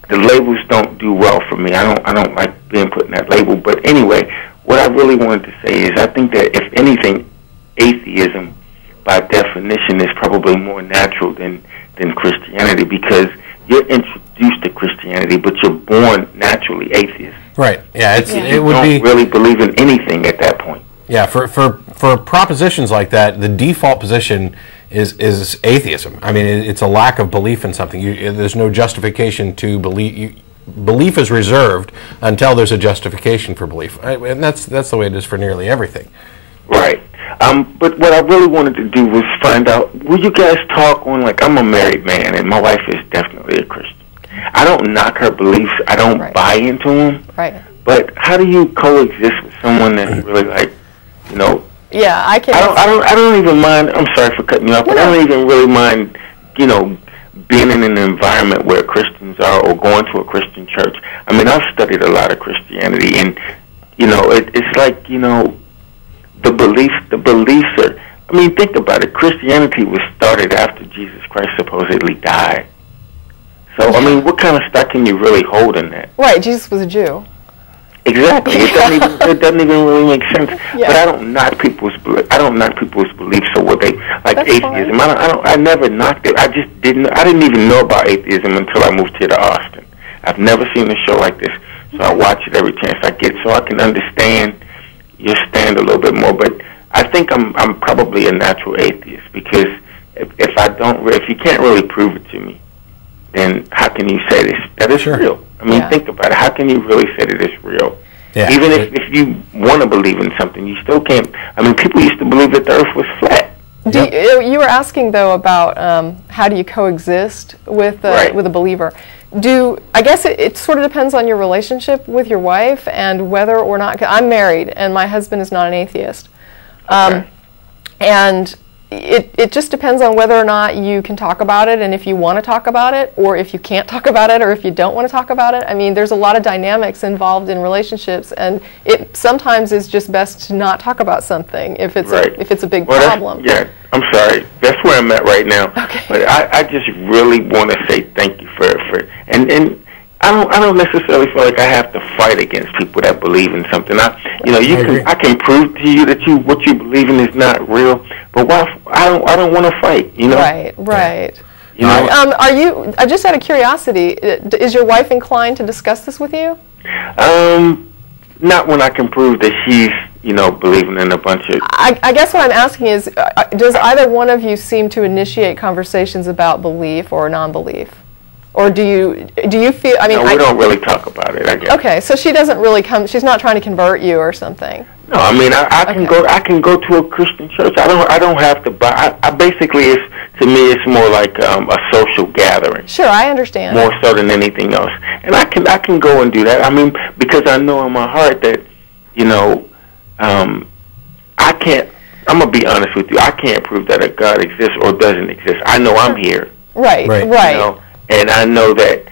The labels don't do well for me. I don't like being put in that label. But anyway, what I really wanted to say is I think that, if anything, atheism, by definition, is probably more natural than Christianity, because you're introduced to Christianity, but you're born naturally atheist. Right. Yeah. It would be. You don't really believe in anything at that point. Yeah. For propositions like that, the default position is atheism. I mean, it's a lack of belief in something. There's no justification to believe. Belief is reserved until there's a justification for belief, and that's the way it is for nearly everything. Right. But what I really wanted to do was find out, will you guys talk on, like, I'm a married man, and my wife is definitely a Christian. I don't knock her beliefs. I don't buy into them. Right. But how do you coexist with someone that's really, like, you know? Yeah, I can. I don't even mind. I'm sorry for cutting you off, but I don't even really mind, you know, being in an environment where Christians are, or going to a Christian church. I mean, I've studied a lot of Christianity, and, you know, it's like, you know, the beliefs are, I mean, think about it. Christianity was started after Jesus Christ supposedly died. So, I mean, what kind of stock can you really hold in that? Right, Jesus was a Jew. Exactly. It doesn't even really make sense. Yeah. But I don't knock people's beliefs, or what they, like, that's atheism. Fine. I never knocked it. I didn't even know about atheism until I moved here to Austin. I've never seen a show like this, so I watch it every chance I get, so I can understand your stand a little bit more. But I think I'm probably a natural atheist, because if you can't really prove it to me, then how can you say that it's real? I mean, think about it. How can you really say that it's real? Yeah. Even if you want to believe in something, you still can't. I mean, people used to believe that the earth was flat. You were asking, though, about how do you coexist with a believer. I guess it sort of depends on your relationship with your wife and whether or not. I'm married, and my husband is not an atheist. And it just depends on whether or not you can talk about it, and if you want to talk about it, or if you can't talk about it, or if you don't want to talk about it. I mean, there's a lot of dynamics involved in relationships, and it sometimes is just best to not talk about something if it's a big problem. Yeah, I'm sorry. That's where I'm at right now. Okay. But I just really want to say thank you for and I don't necessarily feel like I have to fight against people that believe in something. I can prove to you that what you believe in is not real. But I don't want to fight. You know. Right. You know. I just out of curiosity, is your wife inclined to discuss this with you? Not when I can prove that she's, you know, believing in a bunch of. I guess what I'm asking is, does either one of you seem to initiate conversations about belief or non-belief? Or do you feel? I mean, no, we don't really talk about it, I guess. Okay, so she doesn't really come. She's not trying to convert you or something. No, I mean, I can go to a Christian church. I don't have to buy. I basically, to me, it's more like a social gathering. Sure, I understand. More so than anything else, and I can go and do that. I mean, because I know in my heart that, you know, I can't. I'm gonna be honest with you. I can't prove that a God exists or doesn't exist. I know I'm here. Right. You know? And I know that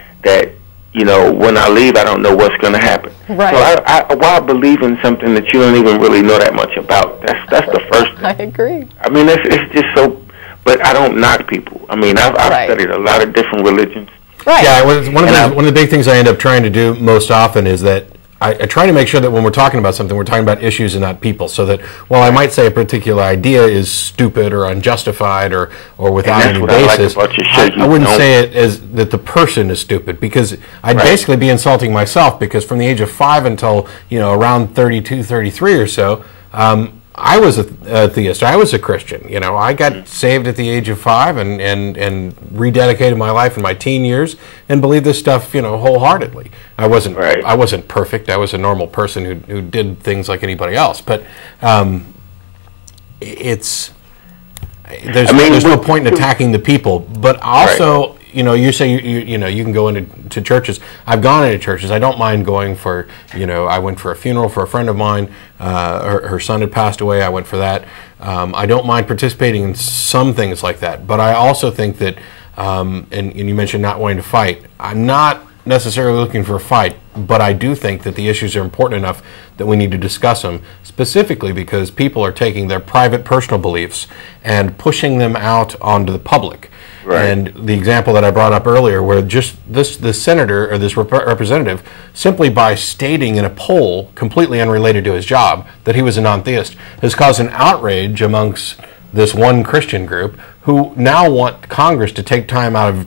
you know, when I leave, I don't know what's going to happen. Right. So why believe in something that you don't even really know that much about? That's the first thing. I agree. I mean, it's just so. But I don't knock people. I mean, I've studied a lot of different religions. Right. Yeah. One of the big things I end up trying to do most often is that I try to make sure that when we're talking about something, we're talking about issues and not people, so that while I might say a particular idea is stupid or unjustified or without any basis, I wouldn't say it as that the person is stupid, because I'd basically be insulting myself, because from the age of 5 until, you know, around 32, 33 or so, I was a theist. I was a Christian. You know, I got saved at the age of 5 and rededicated my life in my teen years and believed this stuff, you know, wholeheartedly. I wasn't perfect. I was a normal person who did things like anybody else. But there's no point in attacking the people. But also, you know, you say you know, you can go into churches. I've gone into churches. I don't mind going for, you know, I went for a funeral for a friend of mine. Her son had passed away. I went for that. I don't mind participating in some things like that. But I also think that, and you mentioned not wanting to fight. I'm not necessarily looking for a fight, but I do think that the issues are important enough that we need to discuss them, specifically because people are taking their private personal beliefs and pushing them out onto the public. And the example that I brought up earlier, where just this senator or this representative, simply by stating in a poll completely unrelated to his job that he was a non-theist, has caused an outrage amongst this one Christian group who now want Congress to take time out of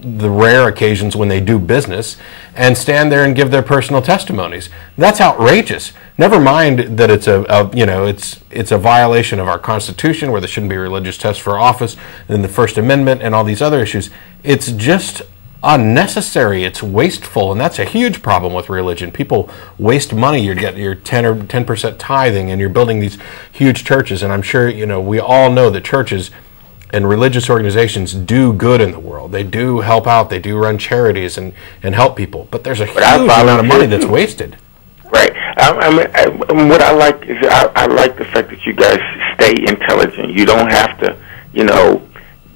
the rare occasions when they do business and stand there and give their personal testimonies. That's outrageous. Never mind that it's it's a violation of our Constitution, where there shouldn't be religious tests for office, and the First Amendment, and all these other issues. It's just unnecessary. It's wasteful, and that's a huge problem with religion. People waste money. You get your 10% tithing, and you're building these huge churches. And I'm sure, you know, we all know that churches and religious organizations do good in the world. They do help out. They do run charities and help people. But there's a huge amount of money that's wasted. Right. What I like is I like the fact that you guys stay intelligent. You don't have to, you know,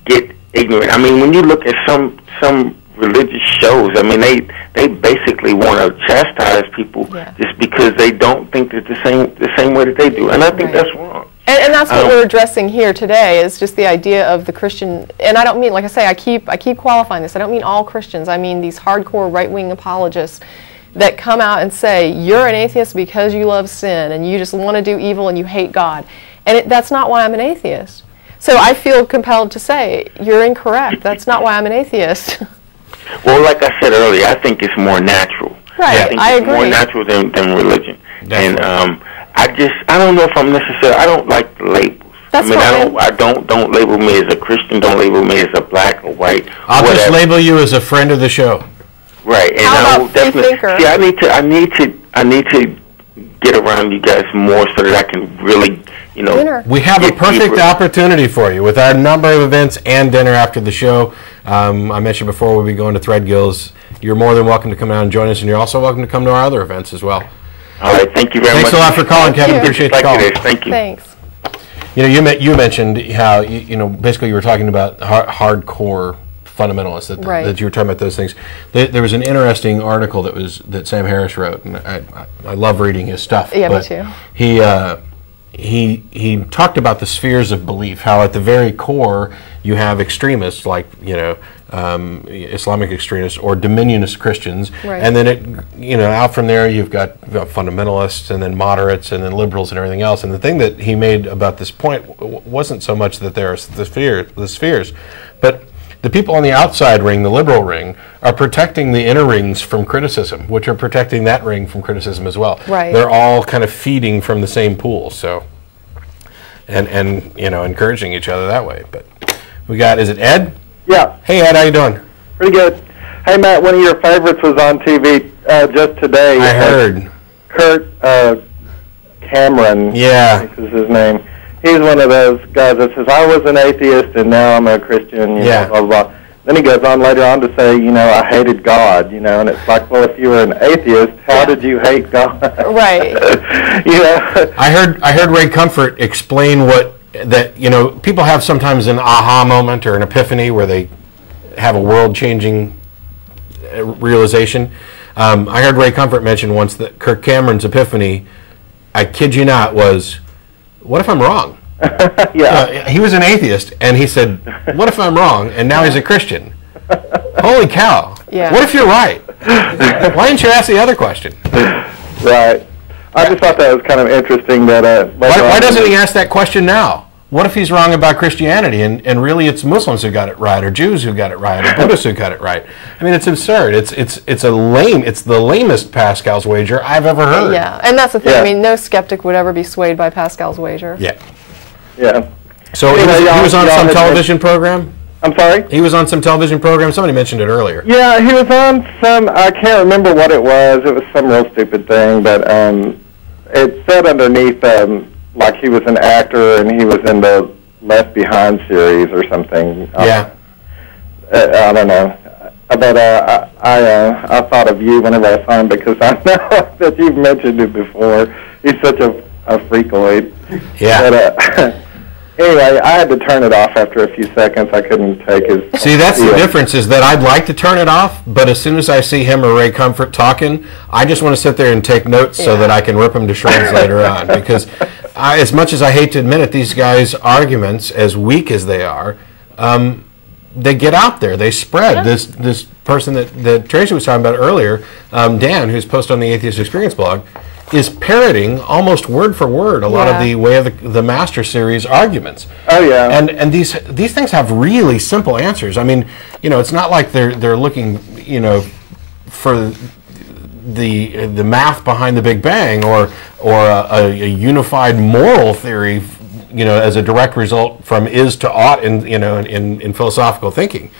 get ignorant. I mean, when you look at some religious shows, I mean, they basically want to chastise people just because they don't think that the same way that they do, and I think that's wrong. And that's what we're addressing here today, is just the idea of the Christian, and I don't mean, like I say, I keep qualifying this. I don't mean all Christians. I mean these hardcore right-wing apologists that come out and say, you're an atheist because you love sin and you just want to do evil and you hate God. And that's not why I'm an atheist. So I feel compelled to say, you're incorrect. That's not why I'm an atheist. Well, like I said earlier, I think it's more natural. Right, I think it's agree. more natural than religion. Definitely. And I don't know if I'm necessarily, I don't like the labels. That's I don't label me as a Christian, don't label me as a black or white. I'll just label you as a friend of the show. Right, and How I will definitely see. I need to get around you guys more so that I can really, you know. Dinner. We have a perfect opportunity for you with our number of events and dinner after the show. I mentioned before we'll be going to Threadgill's. You're more than welcome to come out and join us, and you're also welcome to come to our other events as well. All right, thank you very much. Thanks a lot for calling, Kevin. Appreciate the call. Thank you. Thanks. You know, you mentioned how you know, basically you were talking about hardcore fundamentalists, that you were talking about those things. There was an interesting article that Sam Harris wrote, and I love reading his stuff. Yeah, me too. He talked about the spheres of belief, how at the very core you have extremists like, you know, Islamic extremists or dominionist Christians, and then out from there you've got fundamentalists and then moderates and then liberals and everything else. And the thing that he made about this point wasn't so much that there are the spheres, but the people on the outside ring, the liberal ring, are protecting the inner rings from criticism, which are protecting that ring from criticism as well. Right. They're all kind of feeding from the same pool, so and you know, encouraging each other that way. But we got, is it Ed? Yeah. Hey Ed, how you doing? Pretty good. Hey Matt, one of your favorites was on TV just today. I heard. Kirk Cameron. Yeah. This is his name. He's one of those guys that says, I was an atheist and now I'm a Christian, you know, blah, blah, blah. Then he goes on later on to say, you know, I hated God, you know, and it's like, well, if you were an atheist, how did you hate God? Right. You know? I heard Ray Comfort explain you know, people have sometimes an aha moment or an epiphany where they have a world-changing realization. I heard Ray Comfort mention once that Kirk Cameron's epiphany, I kid you not, was, what if I'm wrong? He was an atheist, and he said, what if I'm wrong? And now he's a Christian. Holy cow. Yeah. What if you're right? Why didn't you ask the other question? Right. I just thought that was kind of interesting that... why doesn't he ask that question now? What if he's wrong about Christianity, and really it's Muslims who got it right, or Jews who got it right, or Buddhists who got it right? I mean, it's absurd. It's the lamest Pascal's wager I've ever heard. Yeah, and that's the thing. I mean, no skeptic would ever be swayed by Pascal's wager. Yeah. Yeah. So he was on some television program? I'm sorry? He was on some television program? Somebody mentioned it earlier. Yeah, he was on some, I can't remember what it was. It was some real stupid thing, but it said underneath, like he was an actor and he was in the Left Behind series or something. Yeah. I don't know. But I thought of you whenever I saw him because I know that you've mentioned it before. He's such a freakoid. Yeah. But, anyway, I had to turn it off after a few seconds. I couldn't take his... See, that's the difference, is that I'd like to turn it off, but as soon as I see him or Ray Comfort talking, I just want to sit there and take notes so that I can rip them to shreds later on. Because as much as I hate to admit it, these guys' arguments, as weak as they are, they get out there. They spread. Yeah. This person that Tracie was talking about earlier, Dan, who's posted on the Atheist Experience blog, is parroting almost word for word a lot of the Way of the Master series arguments. Oh yeah. And these things have really simple answers. I mean, you know, it's not like they're looking, you know, for the math behind the Big Bang or a unified moral theory, you know, as a direct result from is to ought in philosophical thinking.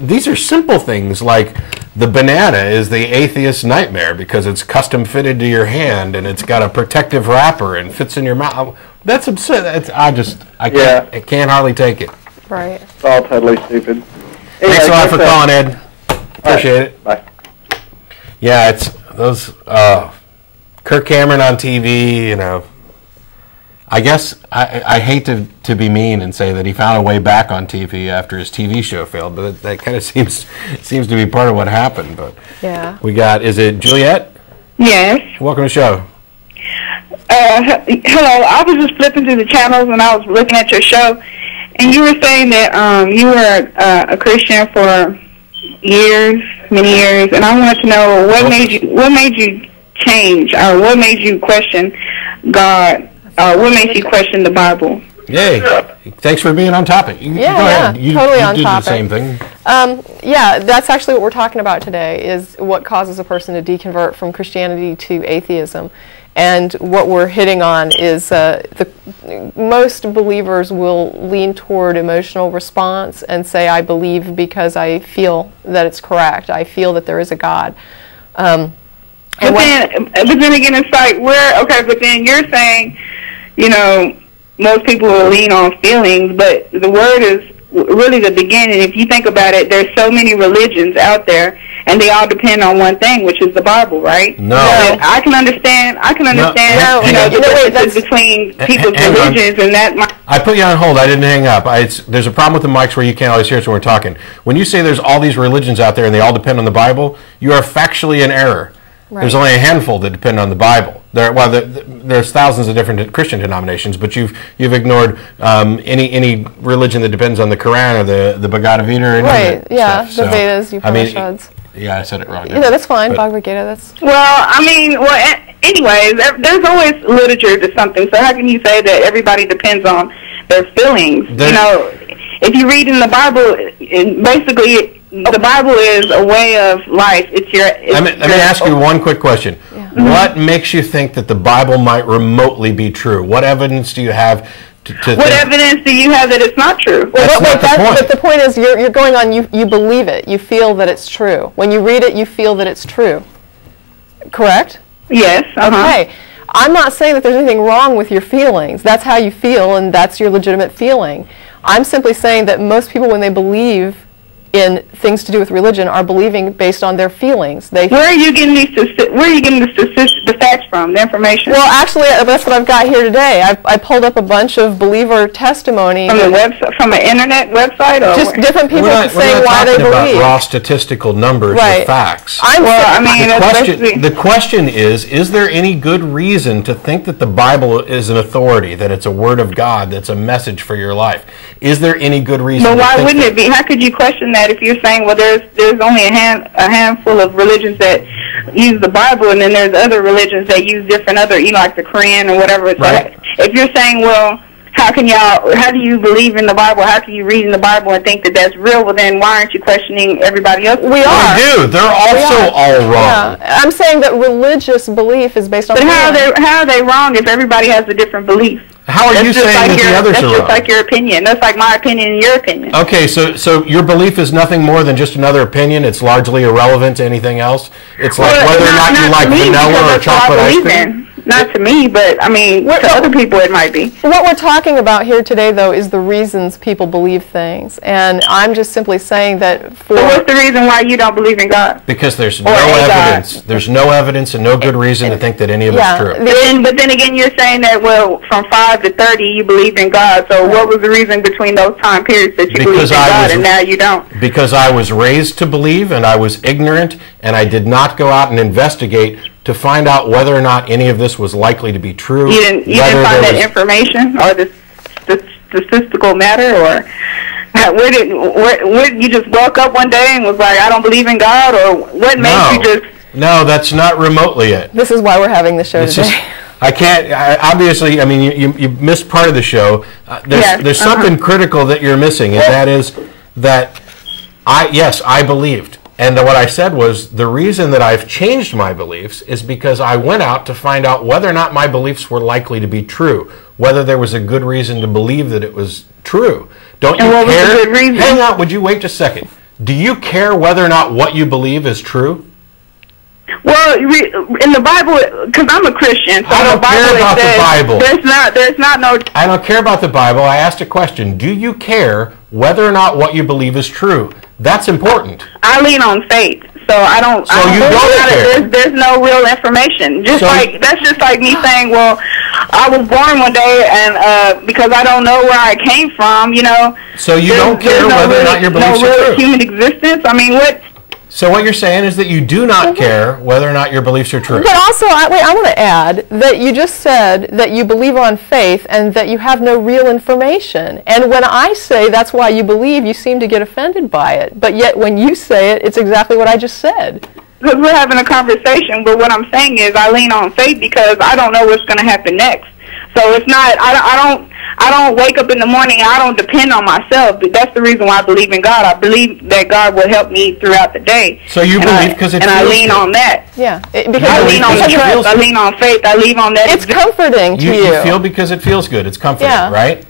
These are simple things like the banana is the atheist's nightmare because it's custom fitted to your hand and it's got a protective wrapper and fits in your mouth. That's absurd. I can't hardly take it. Right. It's all totally stupid. Anyway, thanks a lot for calling, Ed. Appreciate it. Bye. Yeah, it's those Kirk Cameron on TV, you know. I guess I hate to be mean and say that he found a way back on TV after his TV show failed, but that kind of seems to be part of what happened. But yeah, we got, is it Juliette? Yes. Welcome to the show. Hello. I was just flipping through the channels and I was looking at your show, and you were saying that you were a Christian for years, many years, and I wanted to know what made you change, or what made you question God. What makes you question the Bible? Yay. Thanks for being on topic. Go ahead. You totally on did topic. The same thing. Yeah, that's actually what we're talking about today, is what causes a person to deconvert from Christianity to atheism. And what we're hitting on is most believers will lean toward emotional response and say, I believe because I feel that it's correct. I feel that there is a God. But then again, it's like, but then you're saying, you know, most people will lean on feelings, but the word is really the beginning. If you think about it, there's so many religions out there, and they all depend on one thing, which is the Bible, right? No. I can understand, the differences between people's religions, and that... I put you on hold. I didn't hang up. There's a problem with the mics where you can't always hear us when we're talking. When you say there's all these religions out there and they all depend on the Bible, you are factually in error. Right. There's only a handful that depend on the Bible. There's thousands of different Christian denominations, but you've ignored any religion that depends on the Quran or the Bhagavad Gita or right? Yeah, stuff. The Vedas, Upanishads. Yeah, I said it wrong. Yeah, that's fine. Bhagavad Gita. That's anyways, there's always literature to something. So how can you say that everybody depends on their feelings? You know, if you read in the Bible, basically. The Bible is a way of life. Let me ask you one quick question. Yeah. What makes you think that the Bible might remotely be true? What evidence do you have to What evidence do you have that it's not true? Well, but the point is, you're going on, you believe it. You feel that it's true. When you read it, you feel that it's true. Correct? Yes. Okay. I'm not saying that there's anything wrong with your feelings. That's how you feel, and that's your legitimate feeling. I'm simply saying that most people, when they believe in things to do with religion, are believing based on their feelings. Where are you getting the facts from, the information? Well, actually, that's what I've got here today. I pulled up a bunch of believer testimony from the website, from an internet website, or just different people saying why they believe. We're not talking about raw statistical numbers or facts. The question is there any good reason to think that the Bible is an authority, that it's a word of God, that's a message for your life? Is there any good reason? But why wouldn't it be? How could you question that if you're saying, well, there's only a handful of religions that use the Bible, and then there's other religions that use different other, like the Quran or whatever. So right. If you're saying, well, how do you believe in the Bible? How can you read in the Bible and think that that's real? Well, then why aren't you questioning everybody else? We are. We do. They're also all wrong. Yeah. I'm saying that religious belief is based on. But how are they wrong if everybody has a different belief? How are you saying that the others are wrong? That's just like your opinion. That's like my opinion and your opinion. Okay, so your belief is nothing more than just another opinion. It's largely irrelevant to anything else. It's like whether or not you like vanilla or chocolate ice cream. Not to me, but I mean, to other people it might be. What we're talking about here today, though, is the reasons people believe things. And I'm just simply saying that for... So what's the reason why you don't believe in God? Because there's no evidence. God. There's no evidence and no good reason to think that any of it's true. But then again, you're saying that, well, from 5 to 30, you believed in God. So what was the reason between those time periods that you believed in God and now you don't? Because I was raised to believe, and I was ignorant, and I did not go out and investigate to find out whether or not any of this was likely to be true. You didn't find that information or the statistical matter, or you just woke up one day and was like, I don't believe in God, or what made you just... No, that's not remotely it. This is why we're having the show today. I can't, obviously, I mean, you missed part of the show. There's something critical that you're missing, and that is that, I believed. And what I said was, the reason that I've changed my beliefs is because I went out to find out whether or not my beliefs were likely to be true, whether there was a good reason to believe that it was true. Don't you care? What was the good reason? Hang on, would you wait just a second? Do you care whether or not what you believe is true? Well, in the Bible, because I'm a Christian, so I don't care about the Bible. There's not no... I don't care about the Bible. I asked a question. Do you care whether or not what you believe is true? That's important. I lean on faith, so I don't. So you don't care. There's no real information. That's just like me saying, well, I was born one day, and because I don't know where I came from, So you don't care whether or not your beliefs are true. Human existence. I mean, what? So what you're saying is that you do not care whether or not your beliefs are true. But also, I want to add that you just said that you believe on faith and that you have no real information. And when I say that's why you believe, you seem to get offended by it. But yet when you say it, it's exactly what I just said. Because we're having a conversation, but what I'm saying is I lean on faith because I don't know what's going to happen next. So it's not, I don't wake up in the morning and I don't depend on myself. But that's the reason why I believe in God. I believe that God will help me throughout the day. So you believe because it feels good. And I lean on that. Yeah. Because I lean on trust. I lean on faith. I lean on that. It's comforting to you. You feel because it feels good. It's comforting, right?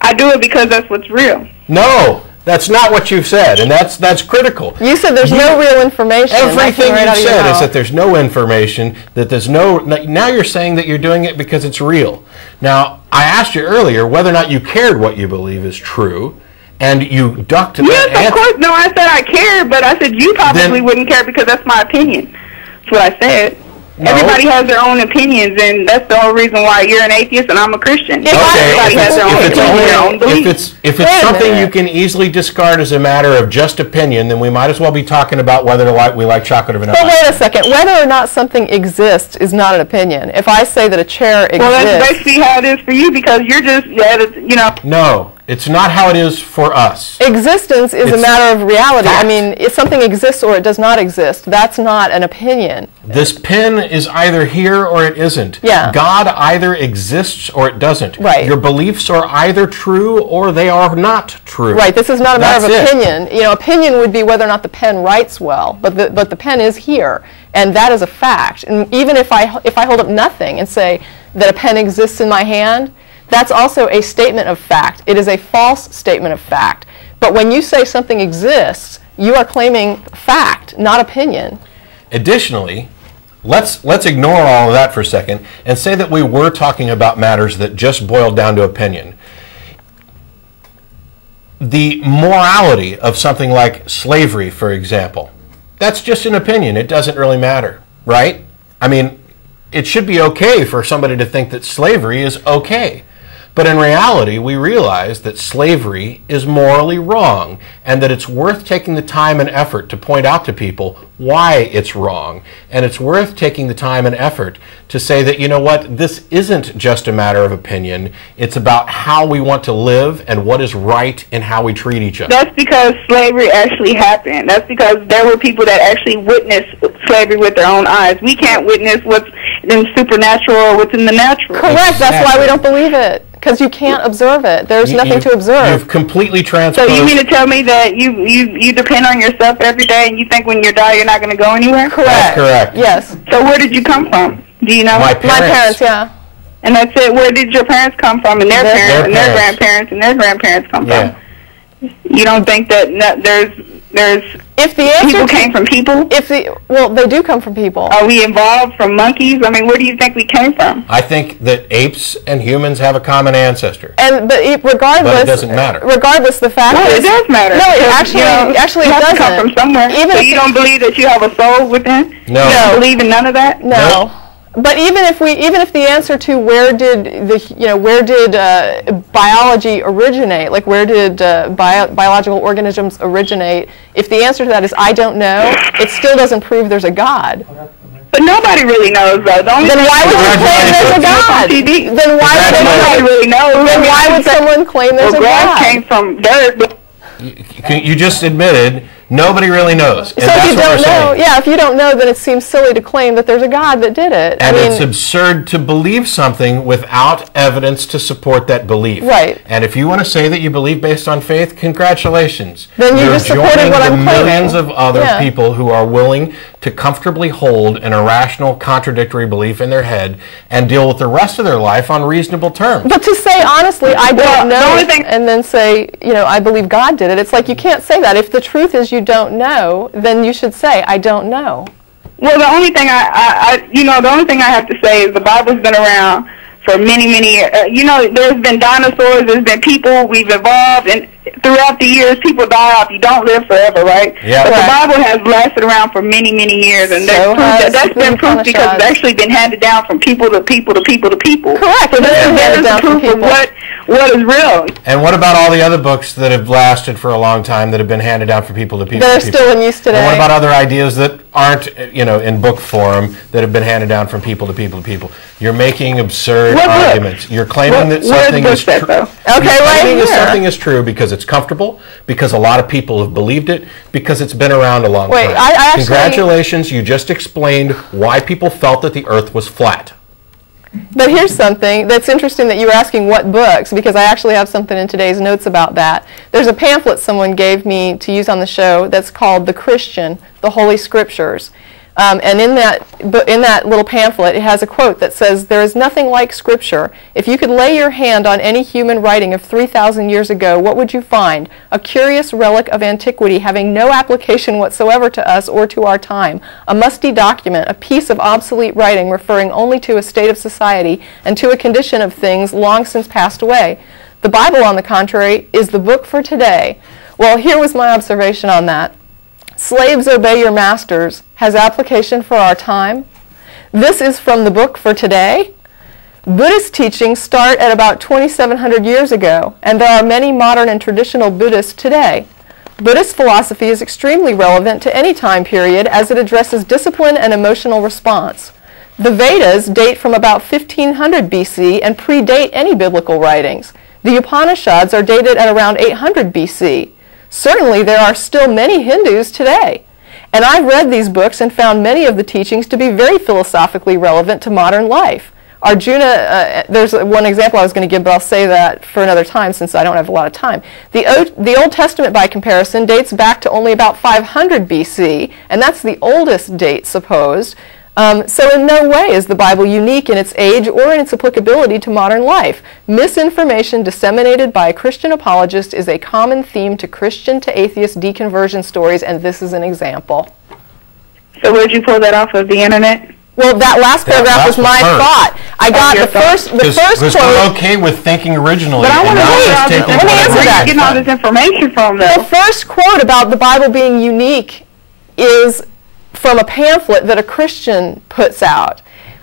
I do it because that's what's real. No. That's not what you've said, and that's critical. You said there's no real information. Everything you said is that there's no information, that there's no... Now you're saying that you're doing it because it's real. Now, I asked you earlier whether or not you cared what you believe is true, and you ducked that answer. Yes, of course. No, I said I cared, but I said you probably wouldn't care because that's my opinion. That's what I said. No. Everybody has their own opinions, and that's the whole reason why you're an atheist and I'm a Christian. Everybody has their own opinions, their own beliefs. If it's something you can easily discard as a matter of just opinion, then we might as well be talking about whether we like chocolate or vanilla. But wait a second. Whether or not something exists is not an opinion. If I say that a chair exists... Well, that's basically how it is for you because you're just, No. It's not how it is for us. Existence is a matter of reality. Fact. I mean, if something exists or it does not exist, that's not an opinion. This pen is either here or it isn't. Yeah. God either exists or it doesn't. Right. Your beliefs are either true or they are not true. Right. This is not a matter of opinion. Opinion would be whether or not the pen writes well, but the pen is here, and that is a fact. And even if I hold up nothing and say that a pen exists in my hand, that's also a statement of fact. It is a false statement of fact. But when you say something exists, you are claiming fact, not opinion. Additionally, let's ignore all of that for a second and say that we were talking about matters that just boiled down to opinion. The morality of something like slavery, for example, that's just an opinion. It doesn't really matter, right? I mean, it should be okay for somebody to think that slavery is okay. But in reality, we realize that slavery is morally wrong and that it's worth taking the time and effort to point out to people why it's wrong. And it's worth taking the time and effort to say that, you know what, this isn't just a matter of opinion. It's about how we want to live and what is right in how we treat each other. That's because slavery actually happened. That's because there were people that actually witnessed slavery with their own eyes. We can't witness what's in supernatural or what's in the natural. Correct. Exactly. That's why we don't believe it. Because you can't observe it. There's nothing to observe. You've completely transposed. So you mean to tell me that you depend on yourself every day and you think when you die you're not going to go anywhere? Correct. That's correct. Yes. So where did you come from? Do you know? My parents. Yeah. And that's it. Where did your parents come from, and their parents, and their grandparents, and their grandparents come from? You don't think that there's if the answer people came from people? Well, they do come from people. Are we evolved from monkeys? I mean, where do you think we came from? I think that apes and humans have a common ancestor. But regardless, but it doesn't matter. Regardless, the fact is, it does matter. No, it actually you it doesn't. Have to come from somewhere. Even so you don't believe that you have a soul within? No. You don't believe in none of that? No. But even if the answer to where did biology originate, like where did biological organisms originate, if the answer to that is I don't know, it still doesn't prove there's a God. But nobody really knows, though. Then why would you claim there's a God? Then why would nobody really know? Then why would someone claim there's a God? Grass came from dirt. You just admitted nobody really knows. And so that's if you what don't we're know, saying. If you don't know, then it seems silly to claim that there's a God that did it. And it's absurd to believe something without evidence to support that belief. Right. And if you want to say that you believe based on faith, congratulations. Then you just supported what I'm claiming. Millions of other people who are willing to comfortably hold an irrational, contradictory belief in their head and deal with the rest of their life on reasonable terms. But to say honestly, I don't know, and then say, I believe God did it, it's like you can't say that. If the truth is you don't know, then you should say, I don't know. Well, the only thing the only thing I have to say is the Bible's been around for many years. There's been dinosaurs, there's been people, we've evolved, and throughout the years, people die off. You don't live forever, right? Yeah. But the Bible has lasted around for many years, and that's been proof because it's actually been handed down from people to people to people to people. Correct. So that is proof of what is real. And what about all the other books that have lasted for a long time that have been handed down from people to people? They're still in use today. And what about other ideas that aren't, in book form that have been handed down from people to people to people? You're making absurd arguments. You're claiming that something is true. Something is true because it's comfortable, because a lot of people have believed it, because it's been around a long time. Congratulations, you just explained why people felt that the earth was flat. But here's something that's interesting that you were asking what books, because I actually have something in today's notes about that. There's a pamphlet someone gave me to use on the show that's called The Christian, the Holy Scriptures. And in that little pamphlet, it has a quote that says, "There is nothing like Scripture. If you could lay your hand on any human writing of 3,000 years ago, what would you find? A curious relic of antiquity having no application whatsoever to us or to our time. A musty document, a piece of obsolete writing referring only to a state of society and to a condition of things long since passed away. The Bible, on the contrary, is the book for today." Well, here was my observation on that. "Slaves, obey your masters" has application for our time. This is from the book for today. Buddhist teachings start at about 2,700 years ago, and there are many modern and traditional Buddhists today. Buddhist philosophy is extremely relevant to any time period as it addresses discipline and emotional response. The Vedas date from about 1500 BC and predate any biblical writings. The Upanishads are dated at around 800 BC. Certainly, there are still many Hindus today. And I've read these books and found many of the teachings to be very philosophically relevant to modern life. Arjuna, there's one example I was going to give, but I'll say that for another time since I don't have a lot of time. The Old Testament, by comparison, dates back to only about 500 BC, and that's the oldest date supposed. So in no way is the Bible unique in its age or in its applicability to modern life. Misinformation disseminated by a Christian apologist is a common theme to Christian to atheist deconversion stories, and this is an example. So where did you pull that off of the internet? Well, that last paragraph was my thought. I got the first quote. Because we're okay with thinking originally. But I want to let me answer that. Getting all this information from, though. The first quote about the Bible being unique is from a pamphlet that a Christian puts out.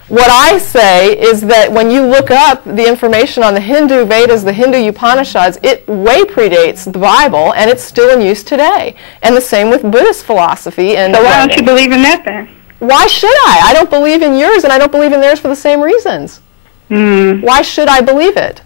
What I say is that when you look up the information on the Hindu Vedas, the Hindu Upanishads, it way predates the Bible, and it's still in use today. And the same with Buddhist philosophy. And so why don't you believe in that then? Why should I? I don't believe in yours, and I don't believe in theirs for the same reasons. Why should I believe it?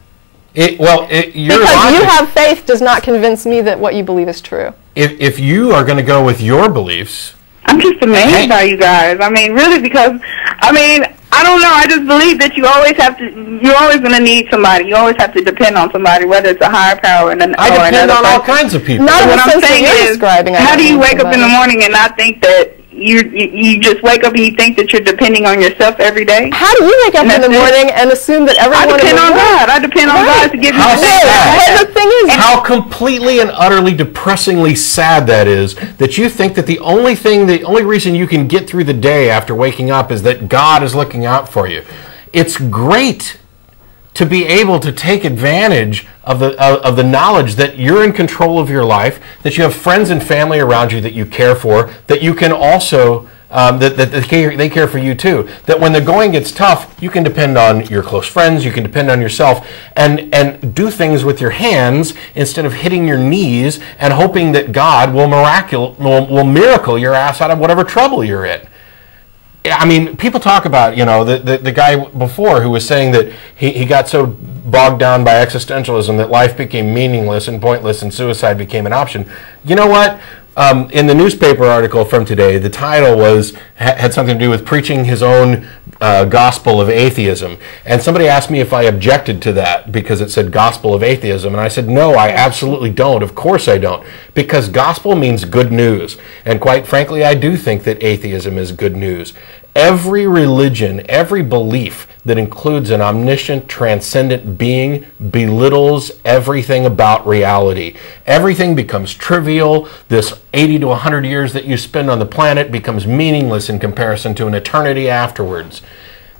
Because you have faith does not convince me that what you believe is true. If you are going to go with your beliefs, I'm just amazed by you guys. I mean, really, because, I mean, I don't know. I just believe that you always have to, you're always going to need somebody. You always have to depend on somebody, whether it's a higher power and I depend on all kinds of people. Not what I'm saying is, describing, how do you wake up in the morning and not think that you just wake up and you think that you're depending on yourself every day? How do you wake up in the morning and assume that everyone I depend on God. I depend on God to give me the day. The thing is, how completely and utterly depressingly sad that is, that you think that the only reason you can get through the day after waking up is that God is looking out for you. It's great to be able to take advantage of the knowledge that you're in control of your life, that you have friends and family around you that you care for, that you can also that they care for you too. That when the going gets tough, you can depend on your close friends, you can depend on yourself, and do things with your hands instead of hitting your knees and hoping that God will miracle your ass out of whatever trouble you're in. I mean, people talk about, you know, the guy before who was saying that he got so bogged down by existentialism that life became meaningless and pointless and suicide became an option. You know what? In the newspaper article from today, the title had something to do with preaching his own gospel of atheism. And somebody asked me if I objected to that because it said gospel of atheism. And I said, no, I absolutely don't. Of course I don't. Because gospel means good news. And quite frankly, I do think that atheism is good news. Every religion, every belief that includes an omniscient, transcendent being belittles everything about reality. Everything becomes trivial. This 80 to 100 years that you spend on the planet becomes meaningless in comparison to an eternity afterwards.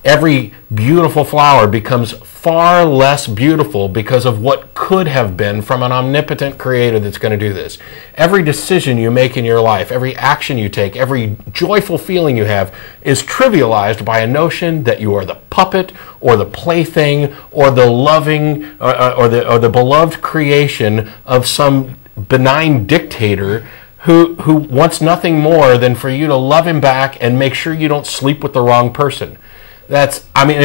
Every beautiful flower becomes far less beautiful because of what could have been from an omnipotent creator that's going to do this. Every decision you make in your life, every action you take, every joyful feeling you have is trivialized by a notion that you are the puppet or the plaything or the loving or the beloved creation of some benign dictator who wants nothing more than for you to love him back and make sure you don't sleep with the wrong person. I mean,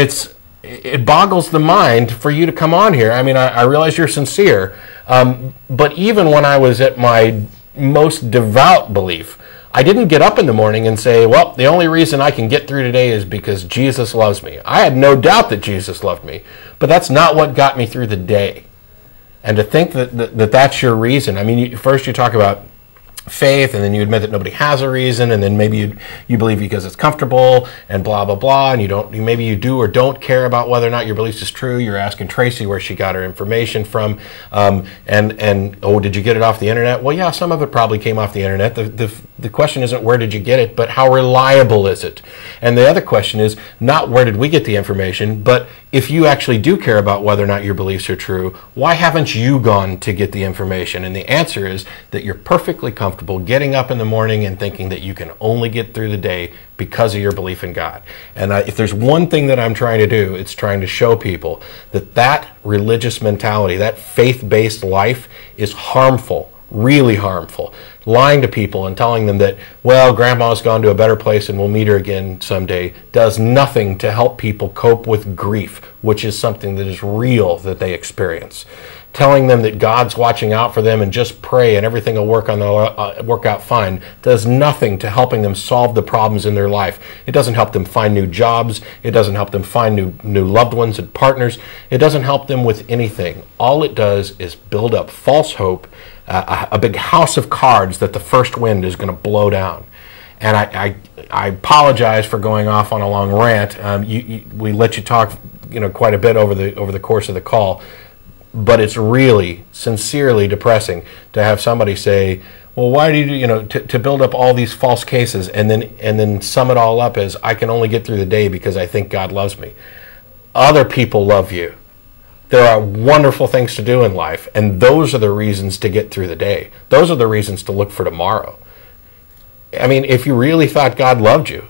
it boggles the mind for you to come on here. I mean, I realize you're sincere, but even when I was at my most devout belief, I didn't get up in the morning and say, well, the only reason I can get through today is because Jesus loves me. I had no doubt that Jesus loved me, but that's not what got me through the day. And to think that that's your reason. I mean, first you talk about faith, and then you admit that nobody has a reason, and then maybe you believe because it's comfortable, and blah blah blah, and maybe you do or don't care about whether or not your beliefs is true. You're asking Tracie where she got her information from, and oh, did you get it off the internet? Well, yeah, some of it probably came off the internet. The question isn't where did you get it, but how reliable is it? And the other question is not where did we get the information, but if you actually do care about whether or not your beliefs are true, why haven't you gone to get the information? And the answer is that you're perfectly comfortable getting up in the morning and thinking that you can only get through the day because of your belief in God. And if there's one thing that I'm trying to do, it's trying to show people that religious mentality, that faith-based life is harmful, really harmful. Lying to people and telling them that, well, grandma's gone to a better place and we'll meet her again someday, does nothing to help people cope with grief, which is something that is real that they experience. Telling them that God's watching out for them and just pray and everything will work out fine does nothing to helping them solve the problems in their life. It doesn't help them find new jobs. It doesn't help them find new loved ones and partners. It doesn't help them with anything. All it does is build up false hope, a big house of cards that the first wind is going to blow down. And I apologize for going off on a long rant. We let you talk, quite a bit over the course of the call. But it's really, sincerely depressing to have somebody say, well, why do you, to build up all these false cases and then sum it all up as, I can only get through the day because I think God loves me. Other people love you. There are wonderful things to do in life, and those are the reasons to get through the day. Those are the reasons to look for tomorrow. I mean, if you really thought God loved you,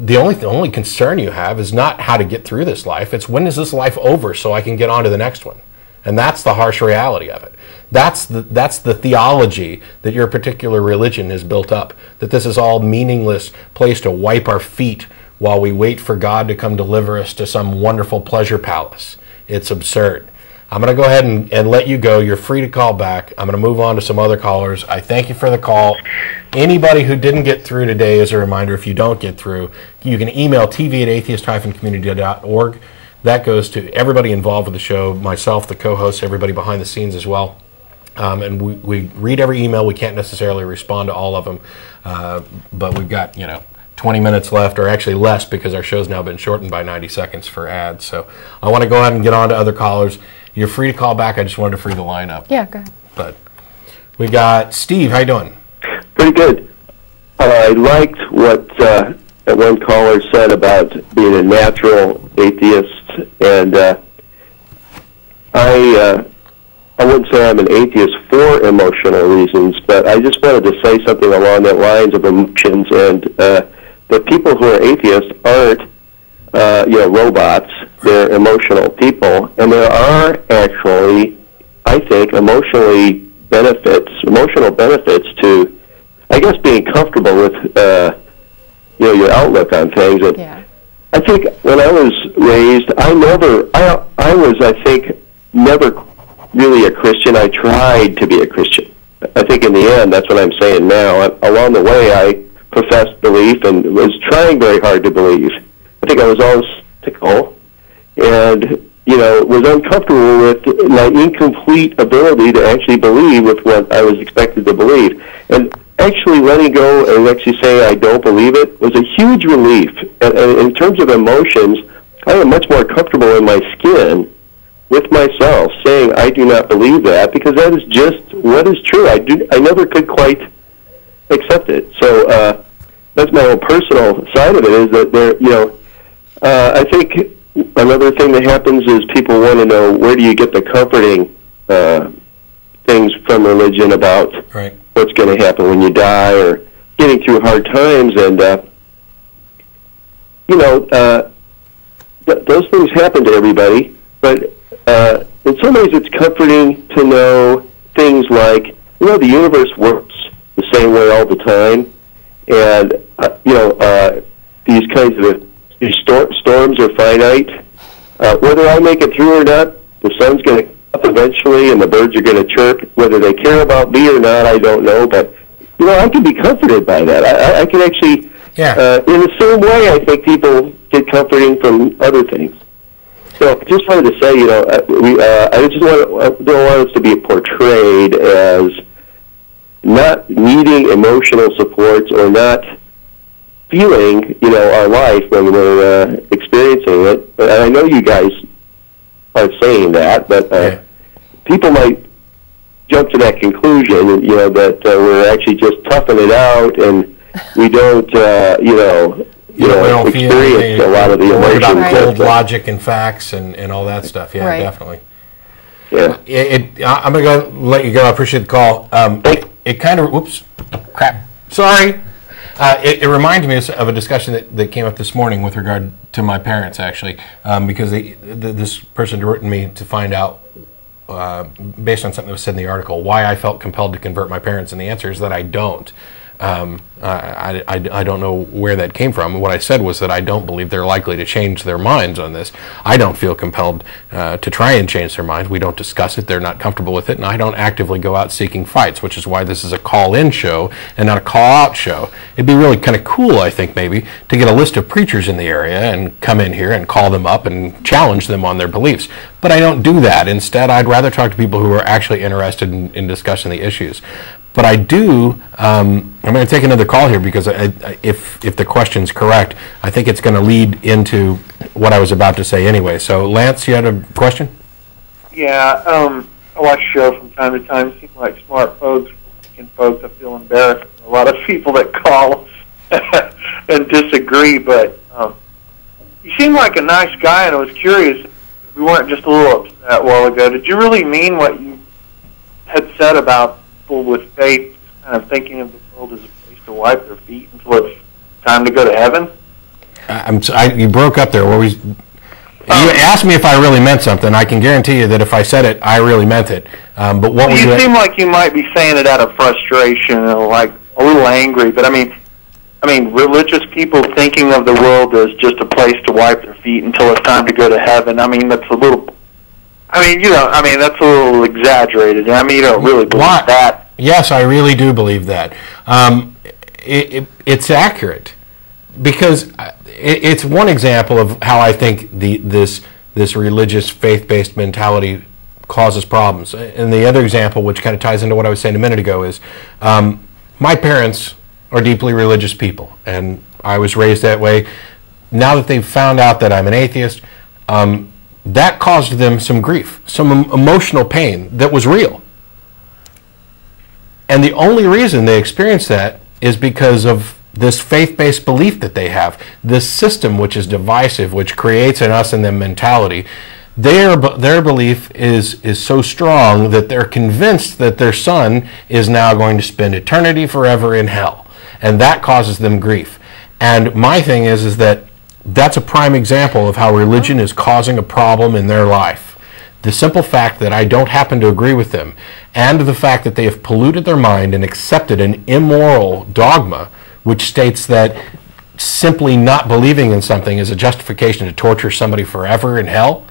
the only concern you have is not how to get through this life. It's when is this life over so I can get on to the next one. And that's the harsh reality of it. That's the theology that your particular religion has built up, that this is all meaningless place to wipe our feet while we wait for God to come deliver us to some wonderful pleasure palace. It's absurd. I'm going to go ahead and let you go. You're free to call back. I'm going to move on to some other callers. I thank you for the call. Anybody who didn't get through today, as a reminder, if you don't get through, you can email tv@atheist-community.org. That goes to everybody involved with the show, myself, the co-hosts, everybody behind the scenes as well. And we read every email. We can't necessarily respond to all of them, but we've got 20 minutes left, or actually less, because our show's now been shortened by 90 seconds for ads. So I want to go ahead and get on to other callers. You're free to call back. I just wanted to free the line up. Yeah, go ahead. But we got Steve. How you doing? Pretty good. I liked what that one caller said about being a natural atheist, and I wouldn't say I'm an atheist for emotional reasons, but I just wanted to say something along the lines of emotions, and the people who are atheists aren't robots. They're emotional people, and there are actually, I think, emotional benefits to, I guess, being comfortable with your outlook on things. And I think when I was raised, I think never really a Christian. I tried to be a Christian. I think in the end, that's what I'm saying now. Along the way, I professed belief and was trying very hard to believe. I think I was always skeptical and, was uncomfortable with my incomplete ability to actually believe with what I was expected to believe. And actually letting go and actually say I don't believe it was a huge relief. And in terms of emotions, I am much more comfortable in my skin with myself saying I do not believe that, because that is just what is true. I never could quite accept it. So that's my own personal side of it, is that I think another thing that happens is people want to know, where do you get the comforting things from religion about what's going to happen when you die, or getting through hard times, and those things happen to everybody, but in some ways it's comforting to know things like, the universe works the same way all the time, and these kinds of storms are finite. Whether I make it through or not, the sun's going to come up eventually, and the birds are going to chirp. Whether they care about me or not, I don't know. But I can be comforted by that. I can actually, in the same way, I think people get comforting from other things. So I just wanted to say, I just don't want us to be portrayed as not needing emotional supports or not feeling, our life when we're experiencing it. And I know you guys are saying that, but people might jump to that conclusion, that we're actually just toughing it out, and we don't, experience a lot of the emotions. Cold logic and facts and all that stuff. Yeah, definitely. Yeah. I'm going to let you go. I appreciate the call. It kind of, whoops, crap. Sorry. It reminded me of a discussion that came up this morning with regard to my parents, actually, because this person had written me to find out, based on something that was said in the article, why I felt compelled to convert my parents, and the answer is that I don't. I don't know where that came from. What I said was that I don't believe they're likely to change their minds on this. I don't feel compelled to try and change their minds. We don't discuss it. They're not comfortable with it, and I don't actively go out seeking fights, which is why this is a call-in show and not a call-out show. It'd be really kind of cool, I think, maybe, to get a list of preachers in the area and come in here and call them up and challenge them on their beliefs. But I don't do that. Instead, I'd rather talk to people who are actually interested in discussing the issues. But I do, I'm going to take another call here, because if the question's correct, I think it's going to lead into what I was about to say anyway. So, Lance, you had a question? Yeah, I watch the show from time to time. It seems like smart folks, and folks, I feel embarrassed. A lot of people that call and disagree, but you seem like a nice guy, and I was curious, if we weren't just a little upset a while ago, did you really mean what you had said about people with faith kind of thinking of the world as a place to wipe their feet until it's time to go to heaven? You broke up there. You asked me if I really meant something. I can guarantee you that if I said it, I really meant it. But what was you seem like you might be saying it out of frustration, or like a little angry. But I mean, religious people thinking of the world as just a place to wipe their feet until it's time to go to heaven. I mean, that's a little I mean, you know, I mean, that's a little exaggerated. I mean, you don't really believe that. Yes, I really do believe that. It's accurate, because it's one example of how I think this religious, faith-based mentality causes problems. And the other example, which kind of ties into what I was saying a minute ago, is my parents are deeply religious people, and I was raised that way. Now that they've found out that I'm an atheist, that caused them some grief, some emotional pain that was real. And the only reason they experienced that is because of this faith-based belief that they have, this system which is divisive, which creates an us and them mentality. Their belief is so strong that they're convinced that their son is now going to spend eternity forever in hell. And that causes them grief. And my thing is that that's a prime example of how religion is causing a problem in their life. The simple fact that I don't happen to agree with them, and the fact that they have polluted their mind and accepted an immoral dogma which states that simply not believing in something is a justification to torture somebody forever in hell,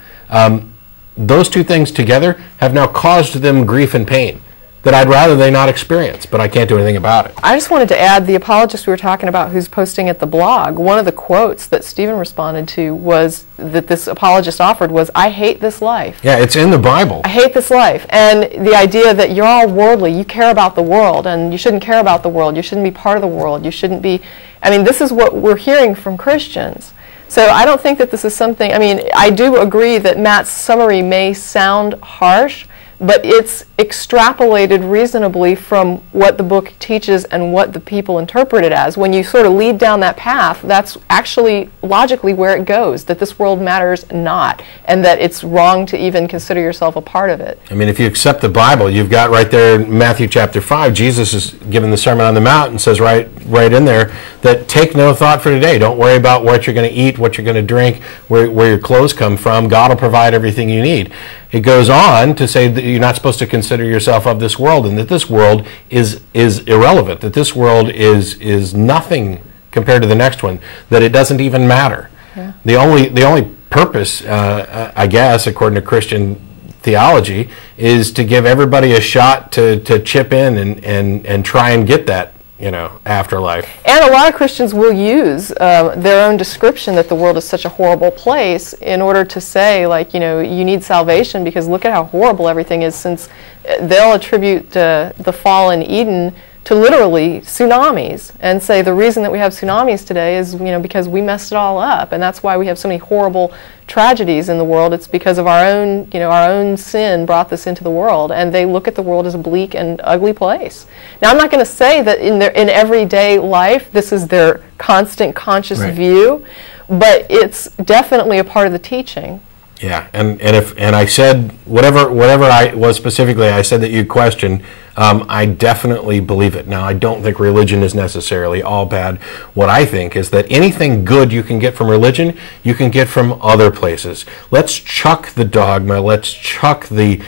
those two things together have now caused them grief and pain that I'd rather they not experience, but I can't do anything about it. I just wanted to add, the apologist we were talking about who's posting at the blog, one of the quotes that Stephen responded to was, that this apologist offered was, "I hate this life." Yeah, it's in the Bible. I hate this life. And the idea that you're all worldly, you care about the world, and you shouldn't care about the world, you shouldn't be part of the world, you shouldn't be, I mean, this is what we're hearing from Christians. So I don't think that this is something, I mean, I do agree that Matt's summary may sound harsh, but it's extrapolated reasonably from what the book teaches and what the people interpret it as. When you sort of lead down that path, that's actually logically where it goes, that this world matters not, and that it's wrong to even consider yourself a part of it. I mean, if you accept the Bible, you've got right there in Matthew chapter 5, Jesus is giving the Sermon on the Mount and says right in there that take no thought for today. Don't worry about what you're going to eat, what you're going to drink, where your clothes come from. God will provide everything you need. It goes on to say that you're not supposed to consider yourself of this world, and that this world is irrelevant, that this world is nothing compared to the next one, that it doesn't even matter. Yeah. The only purpose, I guess, according to Christian theology, is to give everybody a shot to chip in and try and get that, you know, afterlife. And a lot of Christians will use their own description that the world is such a horrible place in order to say, like, you know, you need salvation because look at how horrible everything is, since they'll attribute the fall in Eden to literally tsunamis and say the reason that we have tsunamis today is, you know, because we messed it all up, and that's why we have so many horrible tragedies in the world. It's because of our own, you know, our own sin brought this into the world, and they look at the world as a bleak and ugly place. Now, I'm not going to say that in everyday life this is their constant conscious view, but it's definitely a part of the teaching. Yeah, and I said whatever I was specifically, I said that you questioned. I definitely believe it. Now, I don't think religion is necessarily all bad. What I think is that anything good you can get from religion, you can get from other places. Let's chuck the dogma. Let's chuck the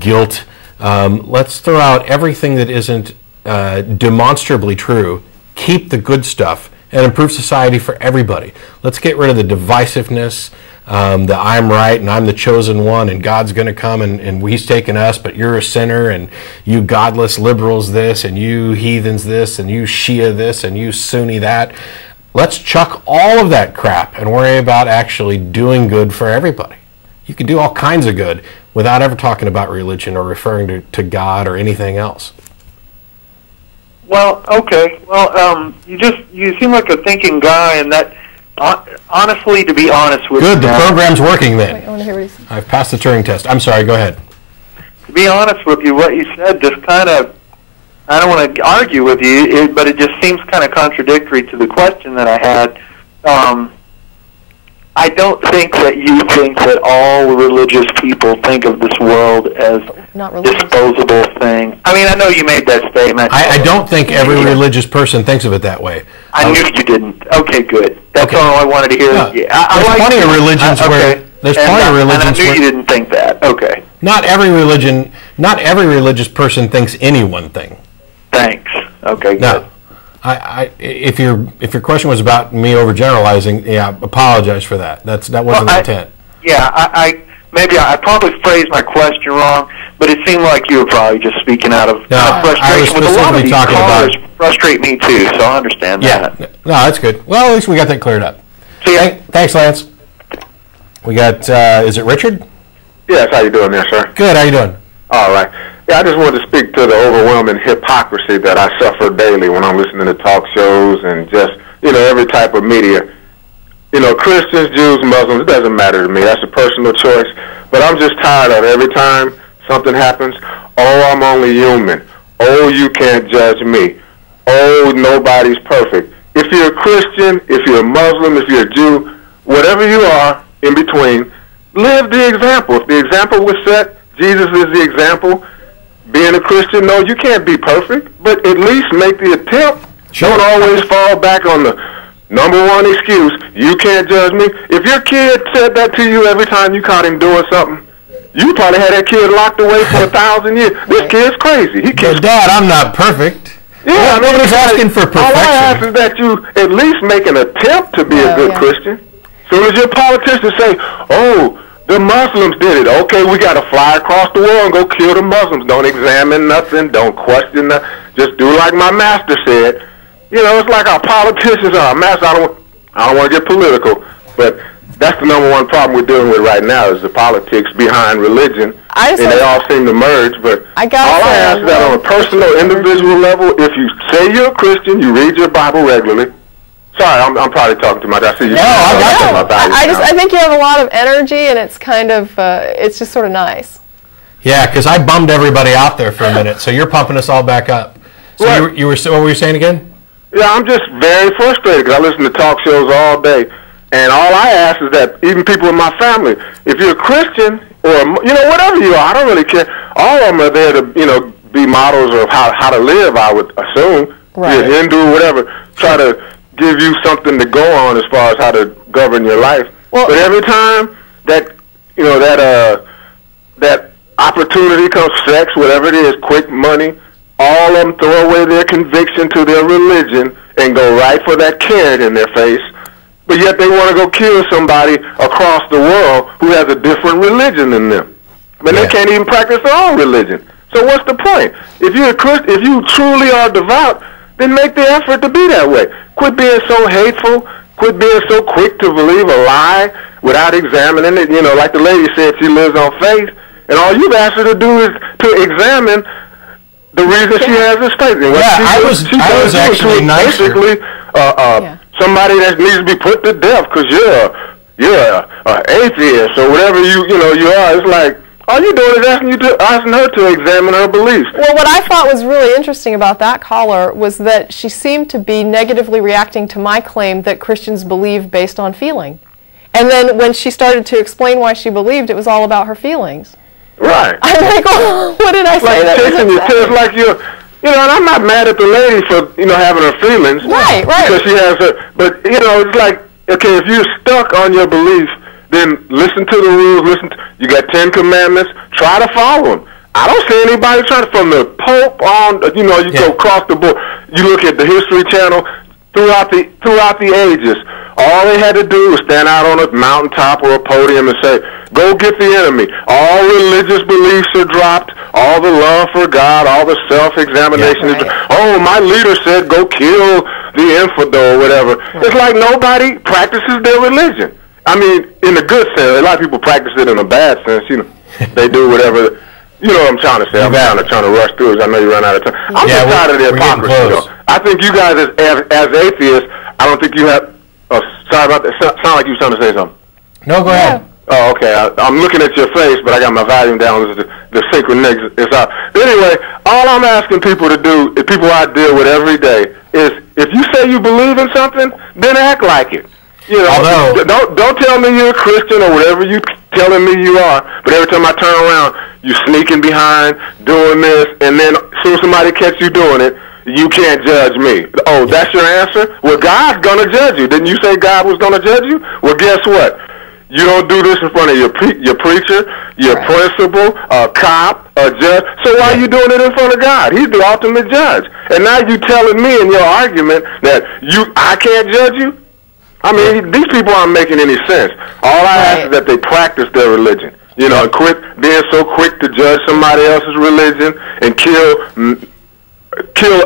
guilt. Let's throw out everything that isn't demonstrably true. Keep the good stuff and improve society for everybody. Let's get rid of the divisiveness. That I'm right and I'm the chosen one and God's going to come and He's taken us, but you're a sinner and you godless liberals this and you heathens this and you Shia this and you Sunni that. Let's chuck all of that crap and worry about actually doing good for everybody. You can do all kinds of good without ever talking about religion or referring to God or anything else. Well, okay. Well, you seem like a thinking guy, and that... honestly, to be honest with you... Good, the program's working then. Wait, I want to hear what he's... I've passed the Turing test. I'm sorry, go ahead. To be honest with you, what you said just kind of... I don't want to argue with you, but it just seems kind of contradictory to the question that I had. I don't think that you think that all religious people think of this world as a disposable thing. I mean, I know you made that statement. I don't think every religious person thinks of it that way. I knew you didn't. Okay, good. That's all I wanted to hear. No, yeah, there's plenty of religions where... There's plenty of religions and I knew you didn't think that. Okay. Not every religious person thinks any one thing. Thanks. Okay, good. No. If your question was about me overgeneralizing, yeah, apologize for that. That wasn't the intent. Yeah, maybe I probably phrased my question wrong, but it seemed like you were probably just speaking out of frustration. With a lot of these callers frustrate me too, so I understand that. No, that's good. Well, at least we got that cleared up. See ya. Thanks, Lance. We got, is it Richard? Yes, how you doing there, sir? Good, how you doing? All right. Yeah, I just wanted to speak to the overwhelming hypocrisy that I suffer daily when I'm listening to talk shows and just, every type of media. Christians, Jews, Muslims, it doesn't matter to me. That's a personal choice. But I'm just tired of every time something happens, oh, I'm only human. Oh, you can't judge me. Oh, nobody's perfect. If you're a Christian, if you're a Muslim, if you're a Jew, whatever you are in between, live the example. If the example was set, Jesus is the example. Being a Christian, no, you can't be perfect, but at least make the attempt. Sure. Don't always fall back on the number one excuse, you can't judge me. If your kid said that to you every time you caught him doing something, you probably had that kid locked away for 1,000 years. This kid's crazy. Dad, I'm not perfect. Yeah, nobody's asking for perfection. All I ask is that you at least make an attempt to be a good Christian. So as your politicians say, oh, the Muslims did it. Okay, we got to fly across the world and go kill the Muslims. Don't examine nothing. Don't question nothing. Just do like my master said. It's like our politicians are our master. I don't want to get political, but that's the number one problem we're dealing with right now is the politics behind religion, and they all seem to merge. But all I ask is that on a personal, individual level, if you say you're a Christian, you read your Bible regularly. Sorry, I'm probably talking too much. I see you. I think you have a lot of energy, and it's kind of, it's just sort of nice. Yeah, because I bummed everybody out there for a minute, so you're pumping us all back up. So what were you saying again? Yeah, I'm just very frustrated because I listen to talk shows all day, and all I ask is that even people in my family, if you're a Christian or whatever you are, I don't really care. All of them are there to be models of how to live. I would assume, right. Be a Hindu, whatever, try to give you something to go on as far as how to govern your life. Well, but every time that that opportunity comes, sex, whatever it is, quick money, all of them throw away their conviction to their religion and go right for that carrot in their face. But yet they want to go kill somebody across the world who has a different religion than them. But they can't even practice their own religion. So what's the point? If you're a Christian, if you truly are devout, then make the effort to be that way. Quit being so hateful. Quit being so quick to believe a lie without examining it. Like the lady said, she lives on faith. And all you've asked her to do is to examine the reason she has this faith. And I was actually nicer. Basically, somebody that needs to be put to death because you're an atheist or whatever you are. It's like, all you're doing is asking her to examine her beliefs. Well, what I thought was really interesting about that caller was that she seemed to be negatively reacting to my claim that Christians believe based on feeling. And then when she started to explain why she believed, it was all about her feelings. Right. I'm like, well, what did I say? Like taking your test like and I'm not mad at the lady for, having her feelings. Right. Because she has but, it's like, okay, if you're stuck on your belief, then listen to the rules, you got 10 commandments, try to follow them. I don't see anybody trying to, from the Pope on, go across the board. You look at the History Channel, throughout the ages, all they had to do was stand out on a mountaintop or a podium and say, go get the enemy. All religious beliefs are dropped, all the love for God, all the self-examination. Oh, my leader said go kill the infidel or whatever. Right. It's like nobody practices their religion. I mean, in a good sense. A lot of people practice it in a bad sense. They do whatever. You know what I'm trying to say. I'm trying to rush through it. I know you run out of time. I'm just tired of the hypocrisy, though. I think you guys, as atheists, I don't think you have... sorry about that. Sound like you were trying to say something. No, go ahead. Oh, okay. I'm looking at your face, but I got my volume down. The synchronix is out. Anyway, all I'm asking people to do, people I deal with every day, is if you say you believe in something, then act like it. Don't tell me you're a Christian or whatever you telling me you are, but every time I turn around, you sneaking behind, doing this, and then as soon as somebody catch you doing it, you can't judge me. Oh, that's your answer? Well, God's going to judge you. Didn't you say God was going to judge you? Well, guess what? You don't do this in front of your preacher, your principal, a cop, a judge. So why are you doing it in front of God? He's the ultimate judge. And now you telling me in your argument that I can't judge you? I mean, these people aren't making any sense. All I ask is that they practice their religion. You know, quit being so quick to judge somebody else's religion and kill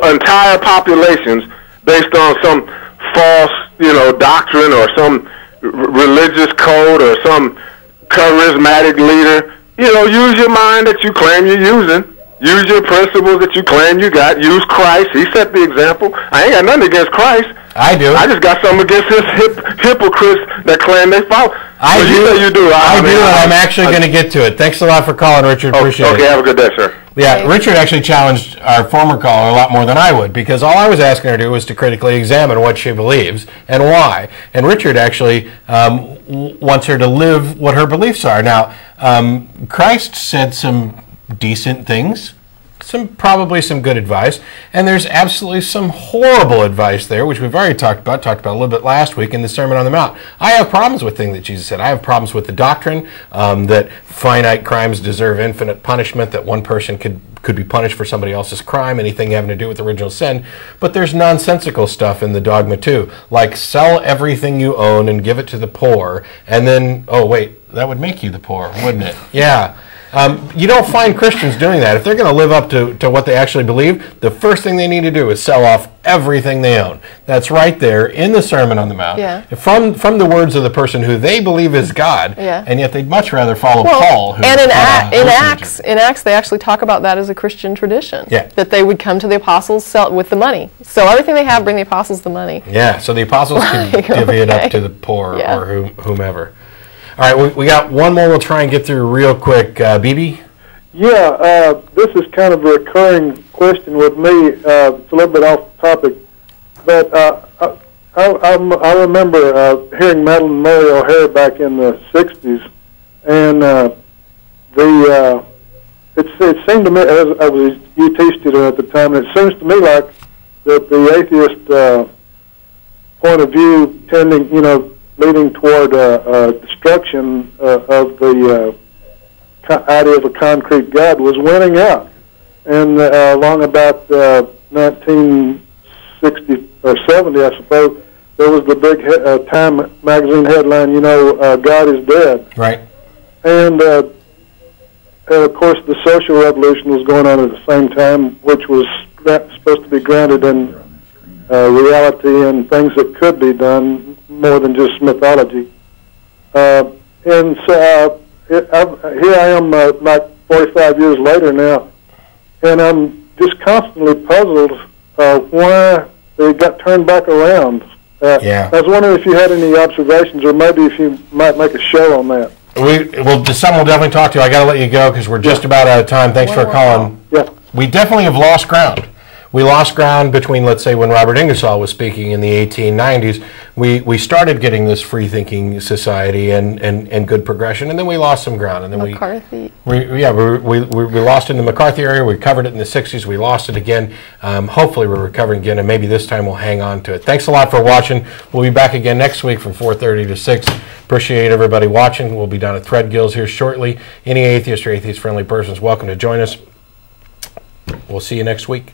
entire populations based on some false, you know, doctrine or some religious code or some charismatic leader. You know, use your mind that you claim you're using. Use your principles that you claim you got. Use Christ. He set the example. I ain't got nothing against Christ. I do. I just got something against his hypocrites that claim they follow. I do. You say you do. I do, and I'm actually going to get to it. Thanks a lot for calling, Richard. Appreciate it. Okay, have a good day, sir. Yeah, Richard actually challenged our former caller a lot more than I would, because all I was asking her to do was to critically examine what she believes and why. And Richard actually wants her to live what her beliefs are. Now, Christ said some decent things, probably some good advice, and there's absolutely some horrible advice there, which we've already talked about a little bit last week in the Sermon on the Mount. I have problems with things that Jesus said. I have problems with the doctrine that finite crimes deserve infinite punishment, that one person could be punished for somebody else's crime, anything having to do with original sin. But there's nonsensical stuff in the dogma too, like sell everything you own and give it to the poor, and then, oh wait, that would make you the poor, wouldn't it? Yeah. You don't find Christians doing that. If they're going to live up to what they actually believe, the first thing they need to do is sell off everything they own. That's right there in the Sermon on the Mount, from the words of the person who they believe is God, and yet they'd much rather follow Paul. Who, and in Acts, they actually talk about that as a Christian tradition, that they would come to the apostles, sell it with the money. So everything they have, bring the apostles the money. Yeah, so the apostles can divvy it up to the poor or whomever. All right, we got one more we'll try and get through real quick. Beebee? Yeah, this is kind of a recurring question with me. It's a little bit off topic, but I remember hearing Madeline Murray O'Hare back in the 60s, and it seemed to me, as I was a UT student at the time, and it seems to me like that the atheist point of view tending, leading toward destruction of the idea of a concrete God was winning out. And along about 1960 or 70, I suppose, there was the big Time magazine headline, God is dead. Right. And of course, the social revolution was going on at the same time, which was supposed to be grounded in reality and things that could be done, more than just mythology. And so here I am, like 45 years later now, and I'm just constantly puzzled why they got turned back around. I was wondering if you had any observations, or maybe if you might make a show on that. We'll definitely talk to you. I got to let you go because we're just about out of time. Thanks for calling. Yeah. We definitely have lost ground. We lost ground between, let's say, when Robert Ingersoll was speaking in the 1890s. We started getting this free-thinking society and good progression, and then we lost some ground. And then McCarthy. we lost in the McCarthy area. We covered it in the 60s. We lost it again. Hopefully we're recovering again, and maybe this time we'll hang on to it. Thanks a lot for watching. We'll be back again next week from 4:30 to 6. Appreciate everybody watching. We'll be down at Threadgill's here shortly. Any atheist or atheist-friendly persons welcome to join us. We'll see you next week.